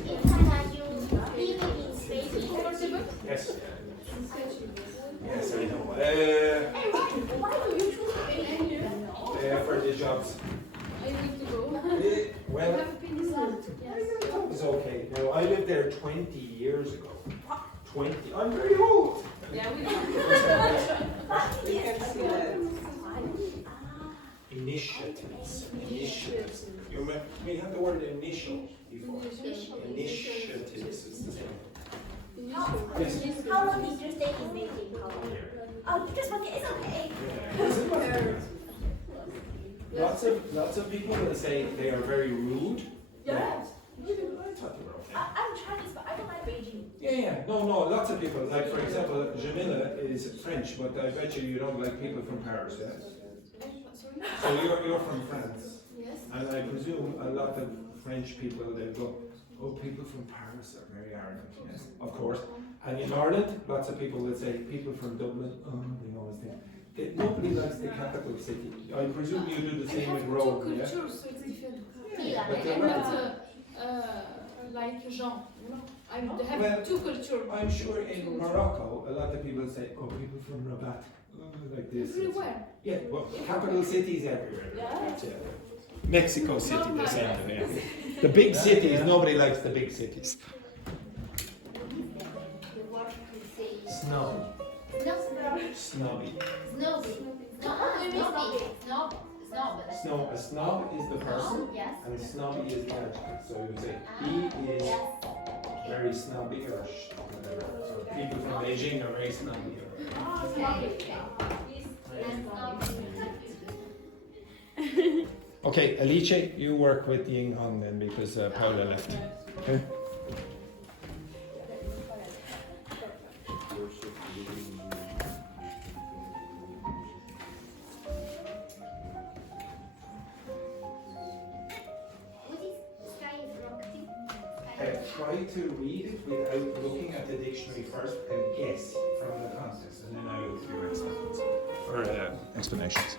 Yes. Yes, I know. For the jobs. Well, it's okay. Now, I lived there 20 years ago. 20. I'm very old. Yeah, we know. You can see that. Initiatives. We have the word initial before. Initiatives is the same. Yes. How long did you stay in Beijing? Oh, you just want it's okay. Lots of people will say they are very rude. Yes. I thought they were okay. I'm Chinese, but I don't like Beijing. Yeah. No. Lots of people. Like for example, Jamila is French, but I bet you don't like people from Paris, yeah? So you're from France. Yes. And I presume a lot of French people they go, oh, people from Paris are very arrogant. Yes, of course. And in Ireland, lots of people will say people from Dublin. Oh, they always think. Nobody likes the capital city. I presume you do the same with Rome, yeah? Culture, so it's different. Yeah. But they're I'm not- not like Jean. I have Well, two cultures. I'm sure in Morocco, a lot of people say, oh, people from Rabat, like this. Everywhere. Yeah, well, capital cities everywhere. Yeah. Mexico City, the same thing. Yeah. The big cities, nobody likes the big cities. The word we say Snob. Snobby. snobby. A snob is the person, Yes. and snobby is the adjective. So you would say, he is very snobby or whatever. So people from Beijing are very snobby. Okay, Alice, you work with Ying Hong then because Paula left. Okay. Try to read it without looking at the dictionary first and guess from the context, and then I will do your examples or explanations.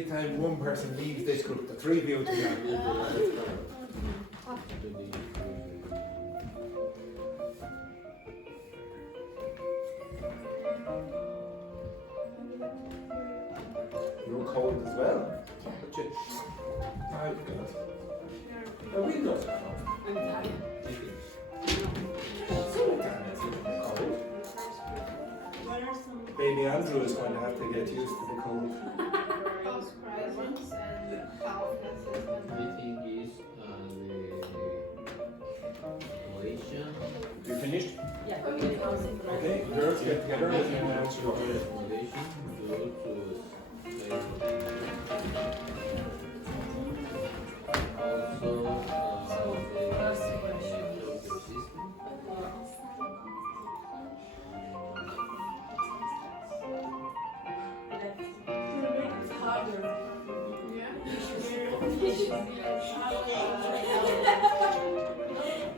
every time one person leaves this group, the three of you together. You're cold as well? But you... Oh, God. The windows are open. Baby Andrew is going to have to get used to the cold. I think is the accommodation. You finished? Yeah. Okay, girls get together and answer your question. Accommodation to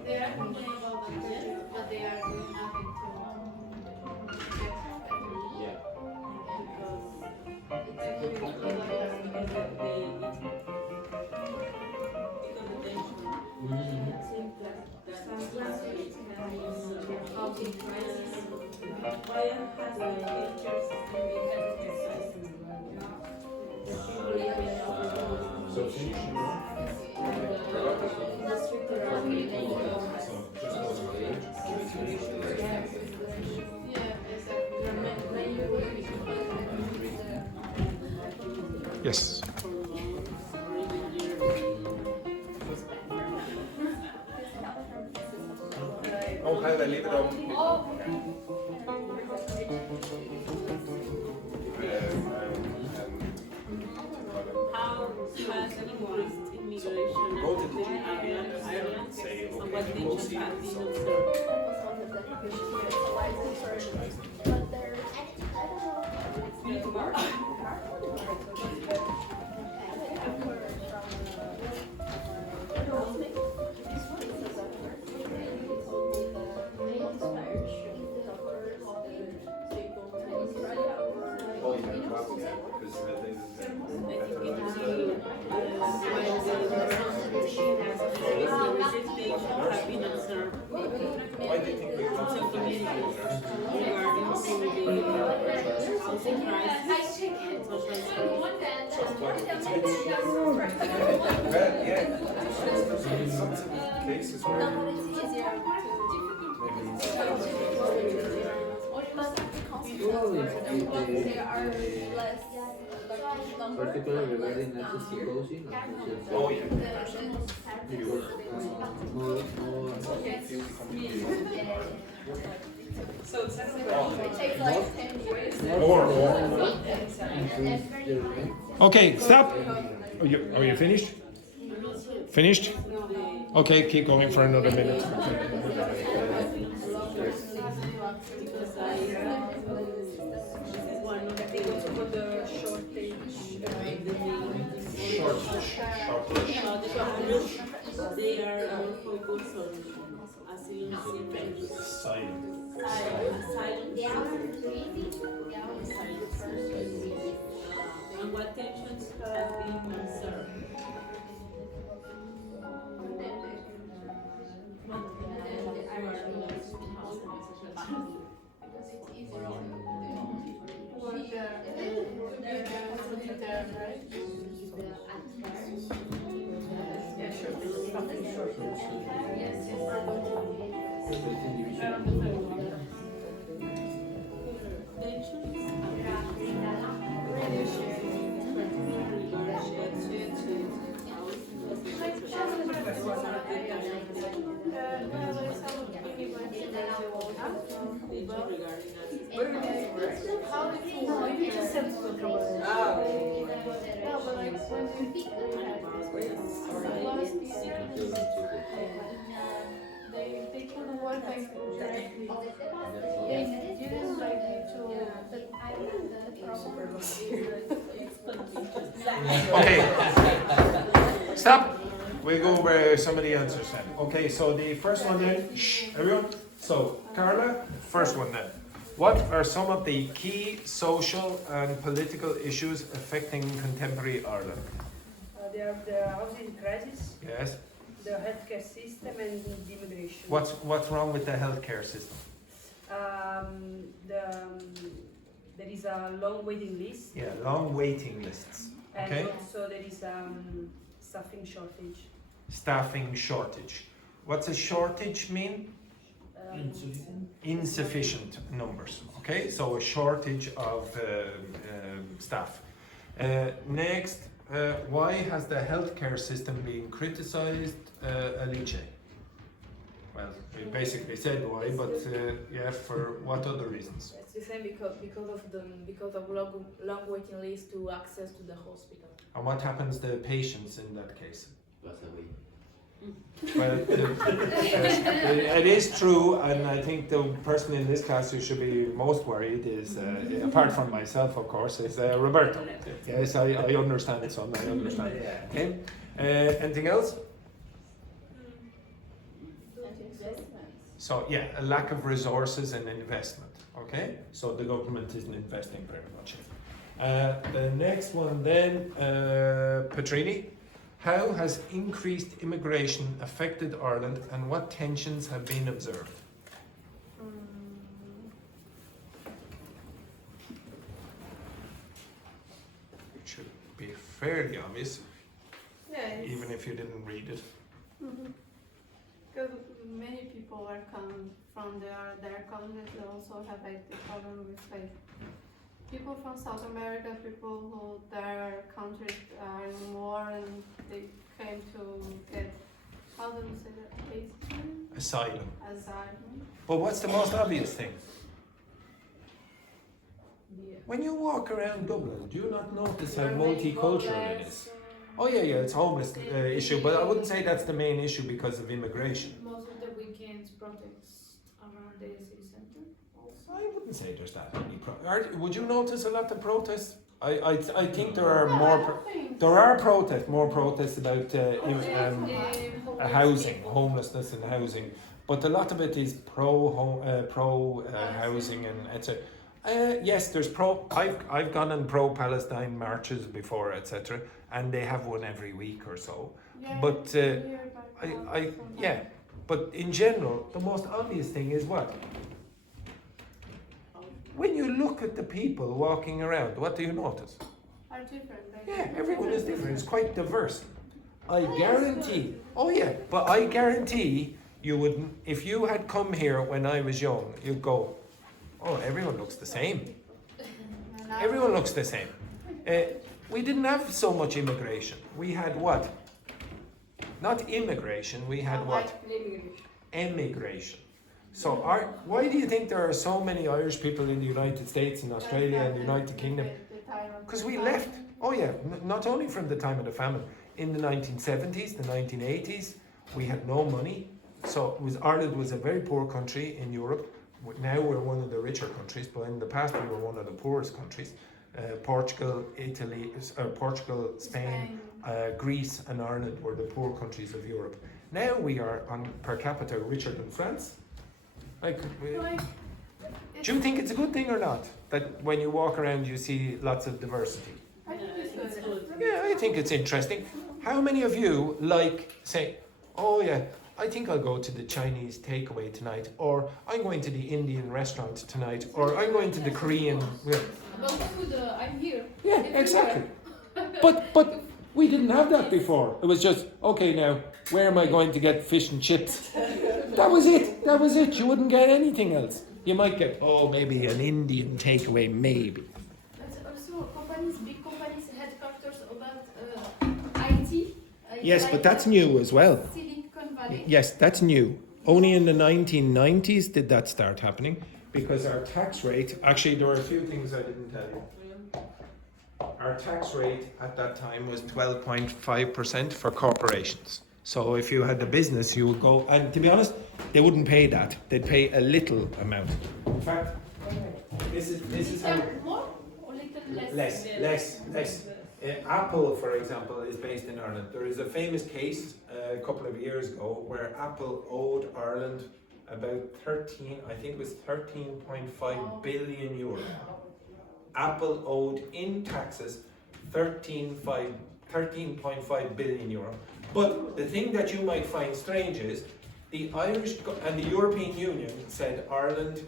They are complaining about the budget, but they are doing nothing to get better. yeah. So finish, Yes. Okay, they leave it up. How has increased immigration Go to the in Ireland, say, and okay, what we'll changes see. have been So, observed? oh, yeah, because Have been observed why do you think we want to finish regarding the housing crisis and Well, yeah, some cases where Particularly regarding access to housing. oh yeah, So it's okay, stop. Are you finished? Finished? Okay, keep going for another minute. They are more focused on asylum seekers. And what tensions have been observed? They couldn't work like directly. They didn't like Okay, stop. We'll go over some of the answers then. Okay, so the first one then, shh, everyone. So, Carla, first one then. What are some of the key social and political issues affecting contemporary Ireland? There are the housing crisis, Yes. the healthcare system, and the immigration. What's wrong with the healthcare system? There is a long waiting list. Yeah, long waiting lists. And Okay. also there is staffing shortage. Staffing shortage. What's a shortage mean? Insufficient numbers. Okay, so a shortage of staff. Next, why has the healthcare system been criticised, Alice? Well, you basically said why, but yeah, for what other reasons? It's the same because of long waiting list to access to the hospital. And what happens to patients in that case? Pass away. Well, it is true, and I think the person in this class who should be most worried is, apart from myself, of course, is Roberto. Yes, I understand, son, I understand. Okay. Anything else? So yeah, a lack of resources and investment. Okay, so the government isn't investing very much. The next one then, Petrini. How has increased immigration affected Ireland, and what tensions have been observed? It should be fairly obvious, even if you didn't read it. Because many people are coming from their countries, they also have like the problem with like people from South America, people who their countries are in war and they came to get, how do you say that? Asylum. Asylum. But what's the most obvious thing? When you walk around Dublin, do you not notice how multicultural it is? Oh yeah, it's a homeless issue, but I wouldn't say that's the main issue because of immigration. Most of the weekends protests around the city centre also. I wouldn't say there's that many would you notice a lot of protests? I think there are more protests about housing, homelessness and housing, but a lot of it is pro housing and etc. Yes, there's I've gone on pro-Palestine marches before, etc., and they have one every week or so. Yeah, But but in general, the most obvious thing is what? When you look at the people walking around, what do you notice? Are different. Yeah, everyone is different. It's quite diverse. I guarantee. Oh yeah, but I guarantee you wouldn't. If you had come here when I was young, you'd go, "Oh, everyone looks the same. Everyone looks the same." We didn't have so much immigration. We had what? Not immigration. We had what? Emigration. So, why do you think there are so many Irish people in the United States and Australia and the United Kingdom? Because we left. Oh yeah, not only from the time of the famine. In the 1970s, the 1980s, we had no money. So Ireland was a very poor country in Europe. Now we're one of the richer countries, but in the past we were one of the poorest countries. Portugal, Spain, Greece and Ireland were the poor countries of Europe. Now we are on per capita richer than France. Do you think it's a good thing or not? That when you walk around you see lots of diversity? I think it's good. Yeah, I think it's interesting. How many of you say, oh yeah, I think I'll go to the Chinese takeaway tonight, or I'm going to the Indian restaurant tonight, or I'm going to the Korean... About food, I'm here. Yeah, exactly. But we didn't have that before. It was just, okay now, where am I going to get fish and chips? That was it. You wouldn't get anything else. You might get, maybe an Indian takeaway, maybe. But also big companies, headquarters about IT. Yes, but that's new as well. Silicon Valley. Yes, that's new. Only in the 1990s did that start happening, because our tax rate, actually there were a few things I didn't tell you. Our tax rate at that time was 12.5% for corporations. So if you had a business, you would go, and to be honest, they wouldn't pay that. They'd pay a little amount. In fact, this is how... More or little less? Less. Apple, for example, is based in Ireland. There is a famous case a couple of years ago where Apple owed Ireland about 13, I think it was 13.5 billion euro. Apple owed in taxes 13.5 billion euro. But the thing that you might find strange is the Irish and the European Union said Ireland,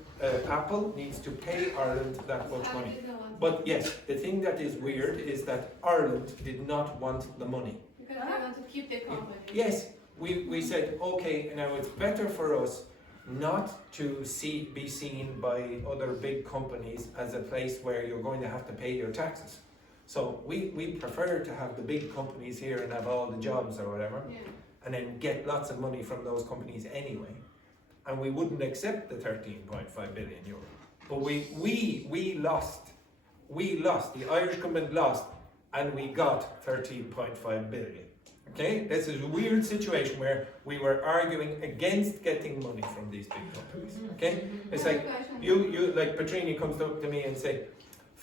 Apple needs to pay Ireland that much money. But yes, the thing that is weird is that Ireland did not want the money. Because they want to keep the company. Yes, we said, okay, now it's better for us not to be seen by other big companies as a place where you're going to have to pay your taxes. So we prefer to have the big companies here and have all the jobs or whatever, and then get lots of money from those companies anyway. And we wouldn't accept the 13.5 billion euro. But we lost. The Irish government lost, and we got 13.5 billion. Okay, this is a weird situation where we were arguing against getting money from these big companies. Okay, it's like you like Petrini comes up to me and say,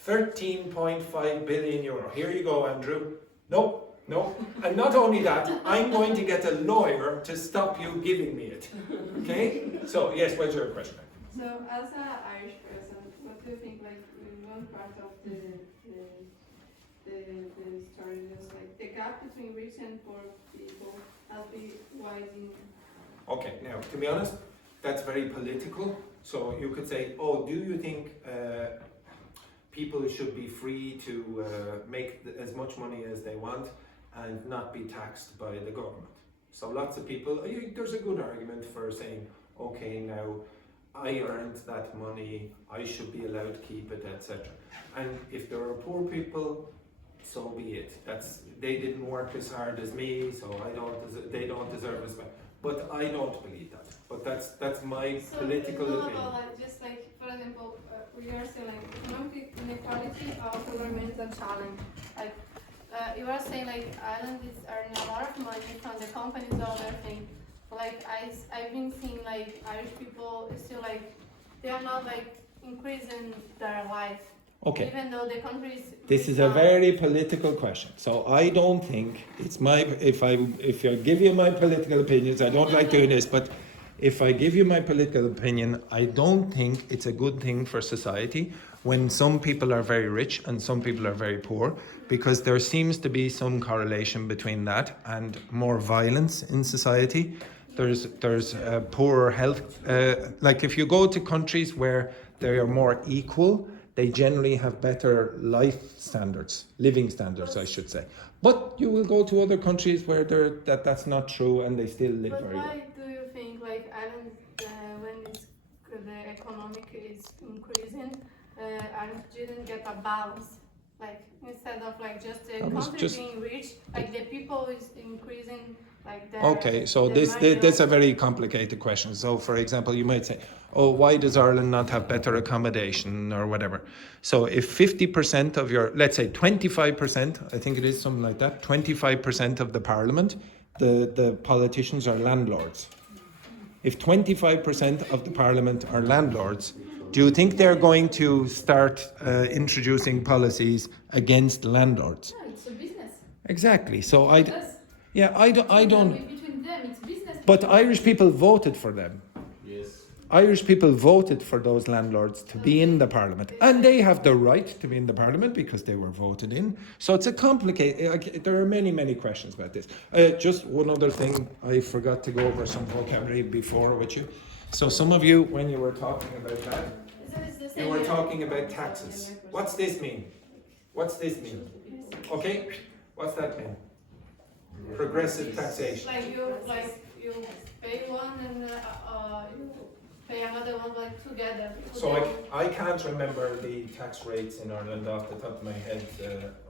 13.5 billion euro. Here you go, Andrew. No. And not only that, I'm going to get a lawyer to stop you giving me it. Okay? So yes, what's your question? So as an Irish person, what do you think, like, in one part of the story is like the gap between rich and poor people has been widening? Okay, now to be honest, that's very political. So you could say, oh, do you think people should be free to make as much money as they want and not be taxed by the government? So lots of people, there's a good argument for saying, okay, now I earned that money, I should be allowed to keep it, etc. And if there are poor people, so be it. They didn't work as hard as me, so they don't deserve as well. But I don't believe that. But that's my political opinion. About, like, just like, for example, we are saying like economic inequality also remains a challenge. Like you are saying like Ireland is earning a lot of money from the companies or other thing. Like I've been seeing like Irish people still like they are not like increasing their life. Okay. Even though the country is. This is a very political question. So I don't think it's if I give you my political opinions, I don't like doing this, but if I give you my political opinion, I don't think it's a good thing for society when some people are very rich and some people are very poor, because there seems to be some correlation between that and more violence in society. There's poorer health. Like if you go to countries where they are more equal, they generally have better life standards, living standards, I should say. But you will go to other countries where that's not true and they still live very well. But why do you think like Ireland, when the economic is increasing, Ireland didn't get a balance? Like instead of like just the country being rich, like the people is increasing. Okay, so that's a very complicated question. So, for example, you might say, oh, why does Ireland not have better accommodation or whatever? So if 50% of your, let's say 25%, I think it is something like that, 25% of the parliament, the politicians are landlords. If 25% of the parliament are landlords, do you think they're going to start introducing policies against landlords? No, it's a business. Exactly. So I don't. Between them, it's business. But Irish people voted for them. Yes. Irish people voted for those landlords to be in the parliament, and they have the right to be in the parliament because they were voted in. So it's a complicated. There are many questions about this. Just one other thing, I forgot to go over some vocabulary before with you. So some of you, when you were talking about that, you were talking about taxes. What's this mean? Okay, what's that mean? Progressive taxation. Like you pay one and you pay another one like together. So I can't remember the tax rates in Ireland off the top of my head.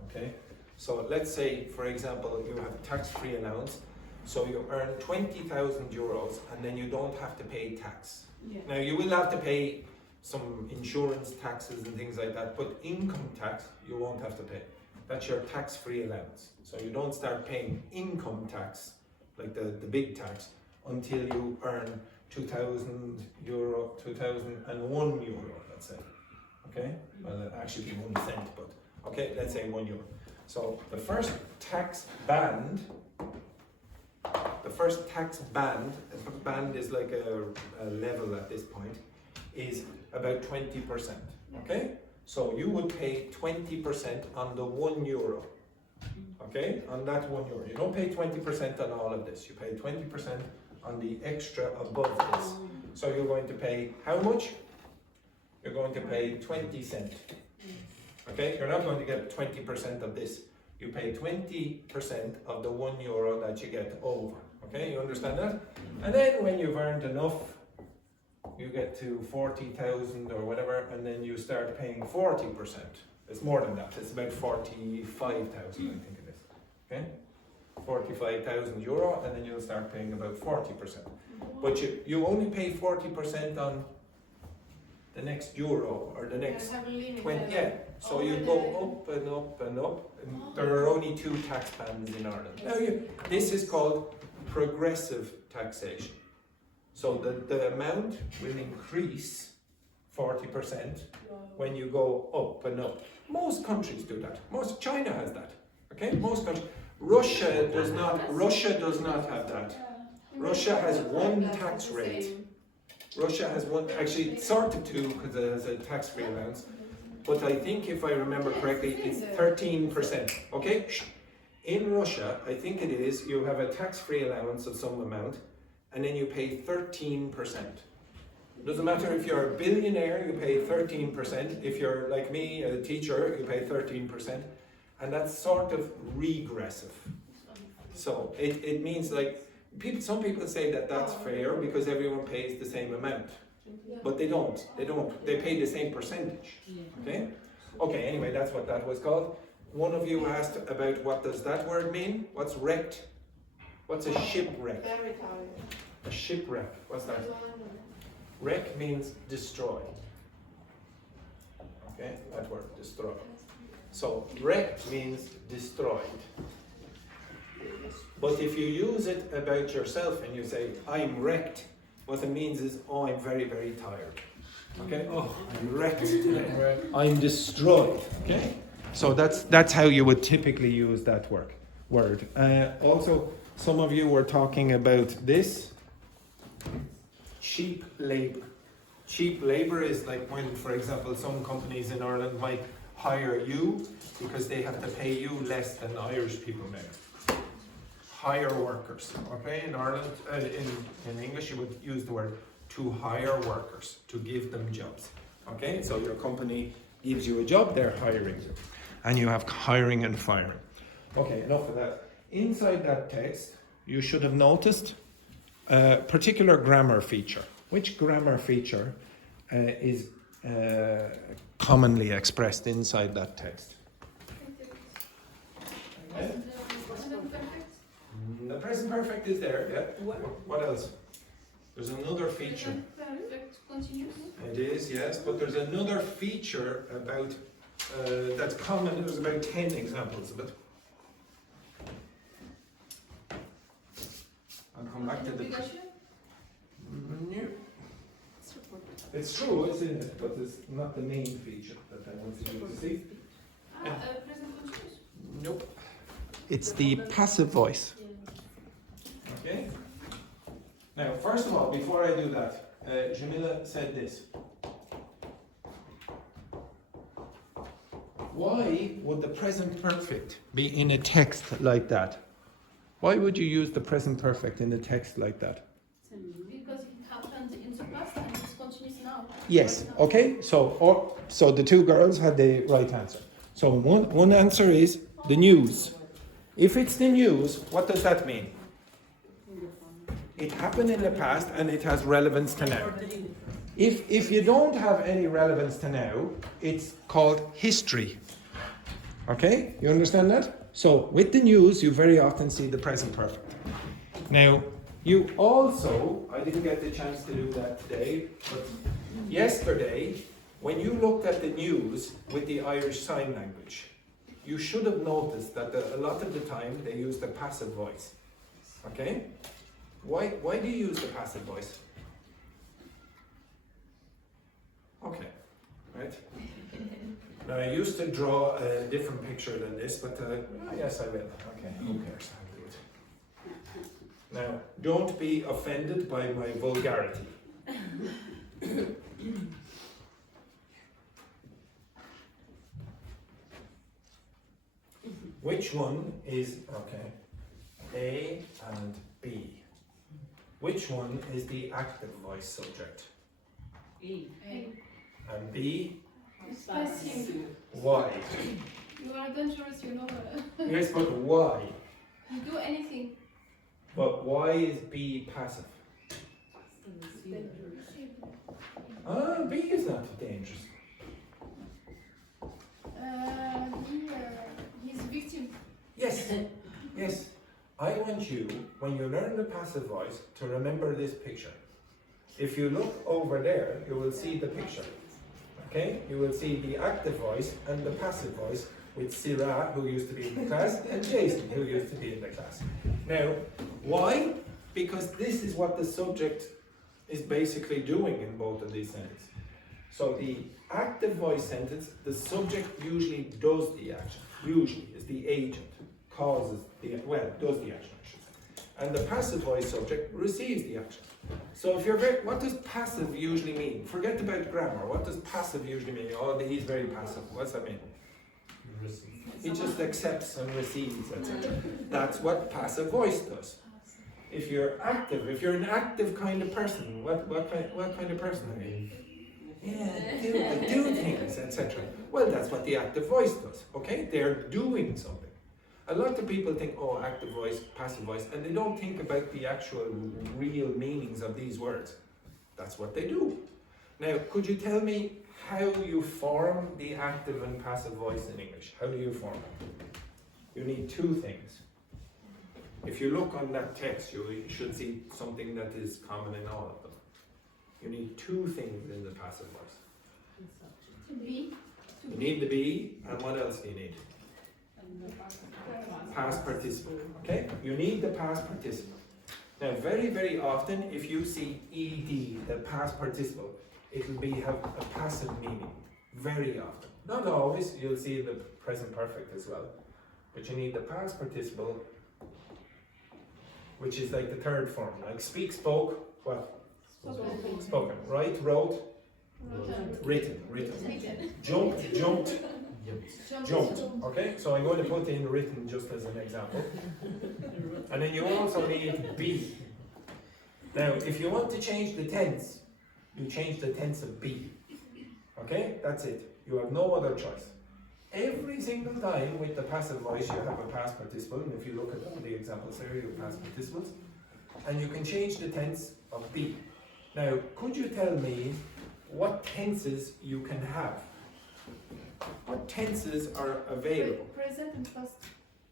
Okay, so let's say, for example, you have tax-free allowance. So you earn 20,000 euros and then you don't have to pay tax. Yeah. Now you will have to pay some insurance taxes and things like that, but income tax you won't have to pay. That's your tax-free allowance. So you don't start paying income tax, like the big tax, until you earn 2,000 euro, 2,001 euro, let's say. Okay? Well, it'll actually be 1 cent, but okay, let's say €1. So the first tax band first tax band, a band is like a level at this point, is about 20%, okay? So you would pay 20% on the €1, okay? On that €1. You don't pay 20% on all of this, you pay 20% on the extra above this. So you're going to pay how much? You're going to pay 20 cents. Okay, you're not going to get 20% of this. You pay 20% of the €1 that you get over. Okay, you understand that? And then when you've earned enough, you get to 40,000 or whatever, and then you start paying 40%. It's more than that. It's about 45,000, I think it is. Okay, 45,000 euro, and then you'll start paying about 40%. But you only pay 40% on the next euro or the next 20. Yeah. So you go up and up and up. And there are only 2 tax bands in Ireland. Now this is called progressive taxation. So the amount will increase 40% when you go up and up. Most countries do that. China has that. Okay, most countries. Russia does not have that. Russia has 1 tax rate. Russia has 1, actually sort of 2 because it has a tax-free allowance. But I think if I remember correctly, it's 13%. Okay? In Russia, I think it is, you have a tax-free allowance of some amount, and then you pay 13%. It doesn't matter if you're a billionaire, you pay 13%. If you're like me, a teacher, you pay 13%. And that's sort of regressive. So it means like, some people say that that's fair because everyone pays the same amount. But they don't. They pay the same percentage. Okay? Okay, anyway, that's what that was called. One of you asked about what does that word mean? What's wrecked? What's a shipwreck? A shipwreck. What's that? Wreck means destroy. Okay, that word, destroy. So wrecked means destroyed. But if you use it about yourself and you say, I'm wrecked, what it means is, oh, I'm very, very tired. Okay? Oh, I'm wrecked today. I'm destroyed. Okay? So that's how you would typically use that word. Also, some of you were talking about this. Cheap labor. Cheap labor is like when, for example, some companies in Ireland might hire you because they have to pay you less than Irish people make. Hire workers. Okay, in Ireland, in English, you would use the word to hire workers, to give them jobs. Okay, so your company gives you a job, they're hiring you. And you have hiring and firing. Okay, enough of that. Inside that text, you should have noticed a particular grammar feature. Which grammar feature is commonly expressed inside that text? Okay. The present perfect is there, yeah. What else? There's another feature. Perfect continuous. It is, yes, but there's another feature about that's common. There's about 10 examples of it. I'll come back to the. It's true, it's in it, but it's not the main feature that I want you to see. Present continuous. Nope. It's the passive voice. Okay? Now, first of all, before I do that, Jamila said this. Why would the present perfect be in a text like that? Why would you use the present perfect in a text like that? Because it happened in the past and it's continuous now. Yes, okay, so the two girls had the right answer. So one answer is the news. If it's the news, what does that mean? It happened in the past and it has relevance to now. If you don't have any relevance to now, it's called history. Okay, you understand that? So with the news, you very often see the present perfect. Now, you also, I didn't get the chance to do that today, but yesterday, when you looked at the news with the Irish Sign Language, you should have noticed that a lot of the time they use the passive voice. Okay? Why do you use the passive voice? Okay, right? Now I used to draw a different picture than this, but yes I will. Okay, who cares? I'll do it. Now, don't be offended by my vulgarity. Which one is, okay, A and B. Which one is the active voice subject? A. And B, It's passive. why? You are dangerous, you know. Yes, but why? You do anything. But why is B passive? Ah, B is not dangerous. He's victim. Yes, yes. I want you, when you learn the passive voice, to remember this picture. If you look over there, you will see the picture. Okay? You will see the active voice and the passive voice with Syrah, who used to be in the class, and Jason, who used to be in the class. Now, why? Because this is what the subject is basically doing in both of these sentences. So the active voice sentence, the subject usually does the action. Usually is the agent, causes the, well, does the action, I should say. And the passive voice subject receives the action. So if you're very, what does passive usually mean? Forget about grammar. What does passive usually mean? Oh, he's very passive. What's that mean? He just accepts and receives, etc. That's what passive voice does. If you're active, if you're an active kind of person, what kind of person are you? Yeah, I do things, etc. Well, that's what the active voice does, okay? They're doing something. A lot of people think, oh, active voice, passive voice, and they don't think about the actual real meanings of these words. That's what they do. Now, could you tell me how you form the active and passive voice in English? How do you form it? You need two things. If you look on that text, you should see something that is common in all of them. You need two things in the passive voice. To be. You need the be, and what else do you need? Past participle, okay? You need the past participle. Now, very, very often, if you see ed, the past participle, it will have a passive meaning. Very often. Not always, you'll see the present perfect as well. But you need the past participle, which is like the third form. Like speak, spoke, what? Spoken. Write, wrote, written. Jumped, jumped. Okay, so I'm going to put in written just as an example. And then you also need be. Now, if you want to change the tense, you change the tense of be. Okay, that's it. You have no other choice. Every single time with the passive voice, you have a past participle. And if you look at all the examples there, you have past participles. And you can change the tense of be. Now, could you tell me what tenses you can have? What tenses are available? Present and past.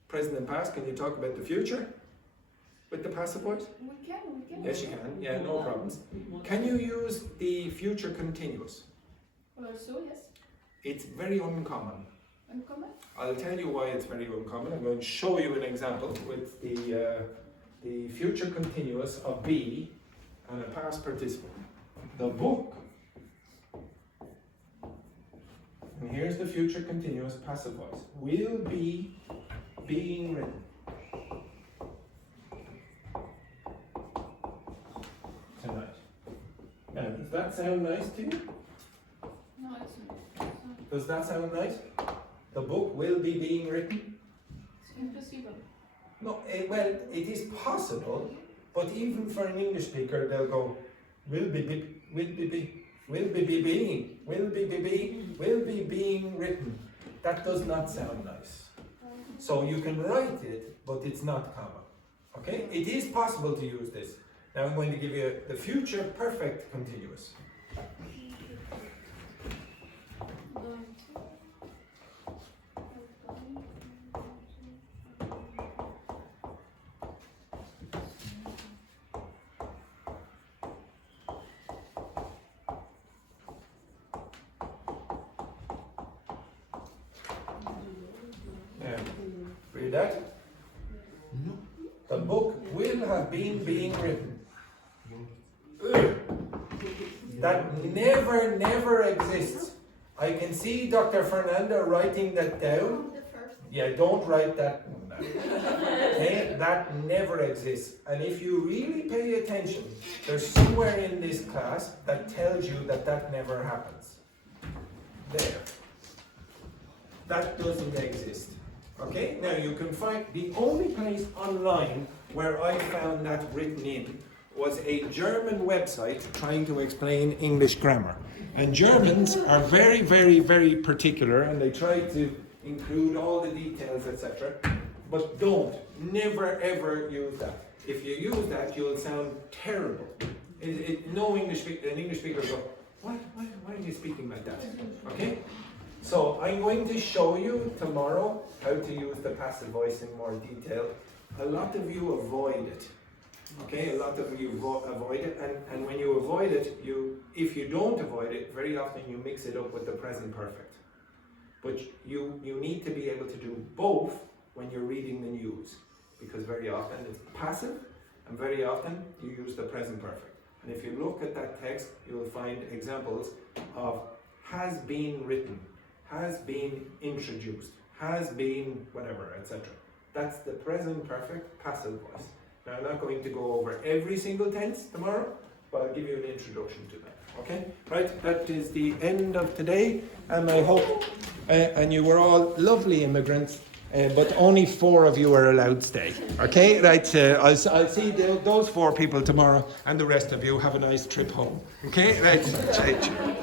Present and past. Can you talk about the future with the passive voice? We can. Yes, you can. Yeah, no problems. Can you use the future continuous? Also, yes. It's very uncommon. Uncommon? I'll tell you why it's very uncommon. I'm going to show you an example with the future continuous of be and a past participle. The book. And here's the future continuous passive voice. Will be being written. Tonight. Now, does that sound nice to you? No, it's not. Does that sound nice? The book will be being written? It's impossible. No, well, it is possible, but even for an English speaker, they'll go, will be being written. That does not sound nice. So you can write it, but it's not common. Okay? It is possible to use this. Now I'm going to give you the future perfect continuous. Read that? No. The book will have been being written. That never exists. I can see Dr. Fernanda writing that down. Yeah, don't write that one down. Okay? that never exists. And if you really pay attention, there's somewhere in this class that tells you that that never happens. There. That doesn't exist. Okay? Now you can find, the only place online where I found that written in was a German website trying to explain English grammar. And Germans are very, very, very particular, and they try to include all the details, etc. But never ever use that. If you use that, you'll sound terrible. No English speaker will go, why are you speaking like that? Okay? So I'm going to show you tomorrow how to use the passive voice in more detail. A lot of you avoid it. Okay, a lot of you avoid it, and when you avoid it, if you don't avoid it, very often you mix it up with the present perfect. But you need to be able to do both when you're reading the news, because very often it's passive, and very often you use the present perfect. And if you look at that text, you will find examples of has been written, has been introduced, has been whatever, etc. That's the present perfect passive voice. Now, I'm not going to go over every single tense tomorrow, but I'll give you an introduction to that. Okay? Right, that is the end of today, and I hope, and you were all lovely immigrants, but only 4 of you are allowed to stay. Okay? Right, I'll see those 4 people tomorrow, and the rest of you have a nice trip home. Okay? Right.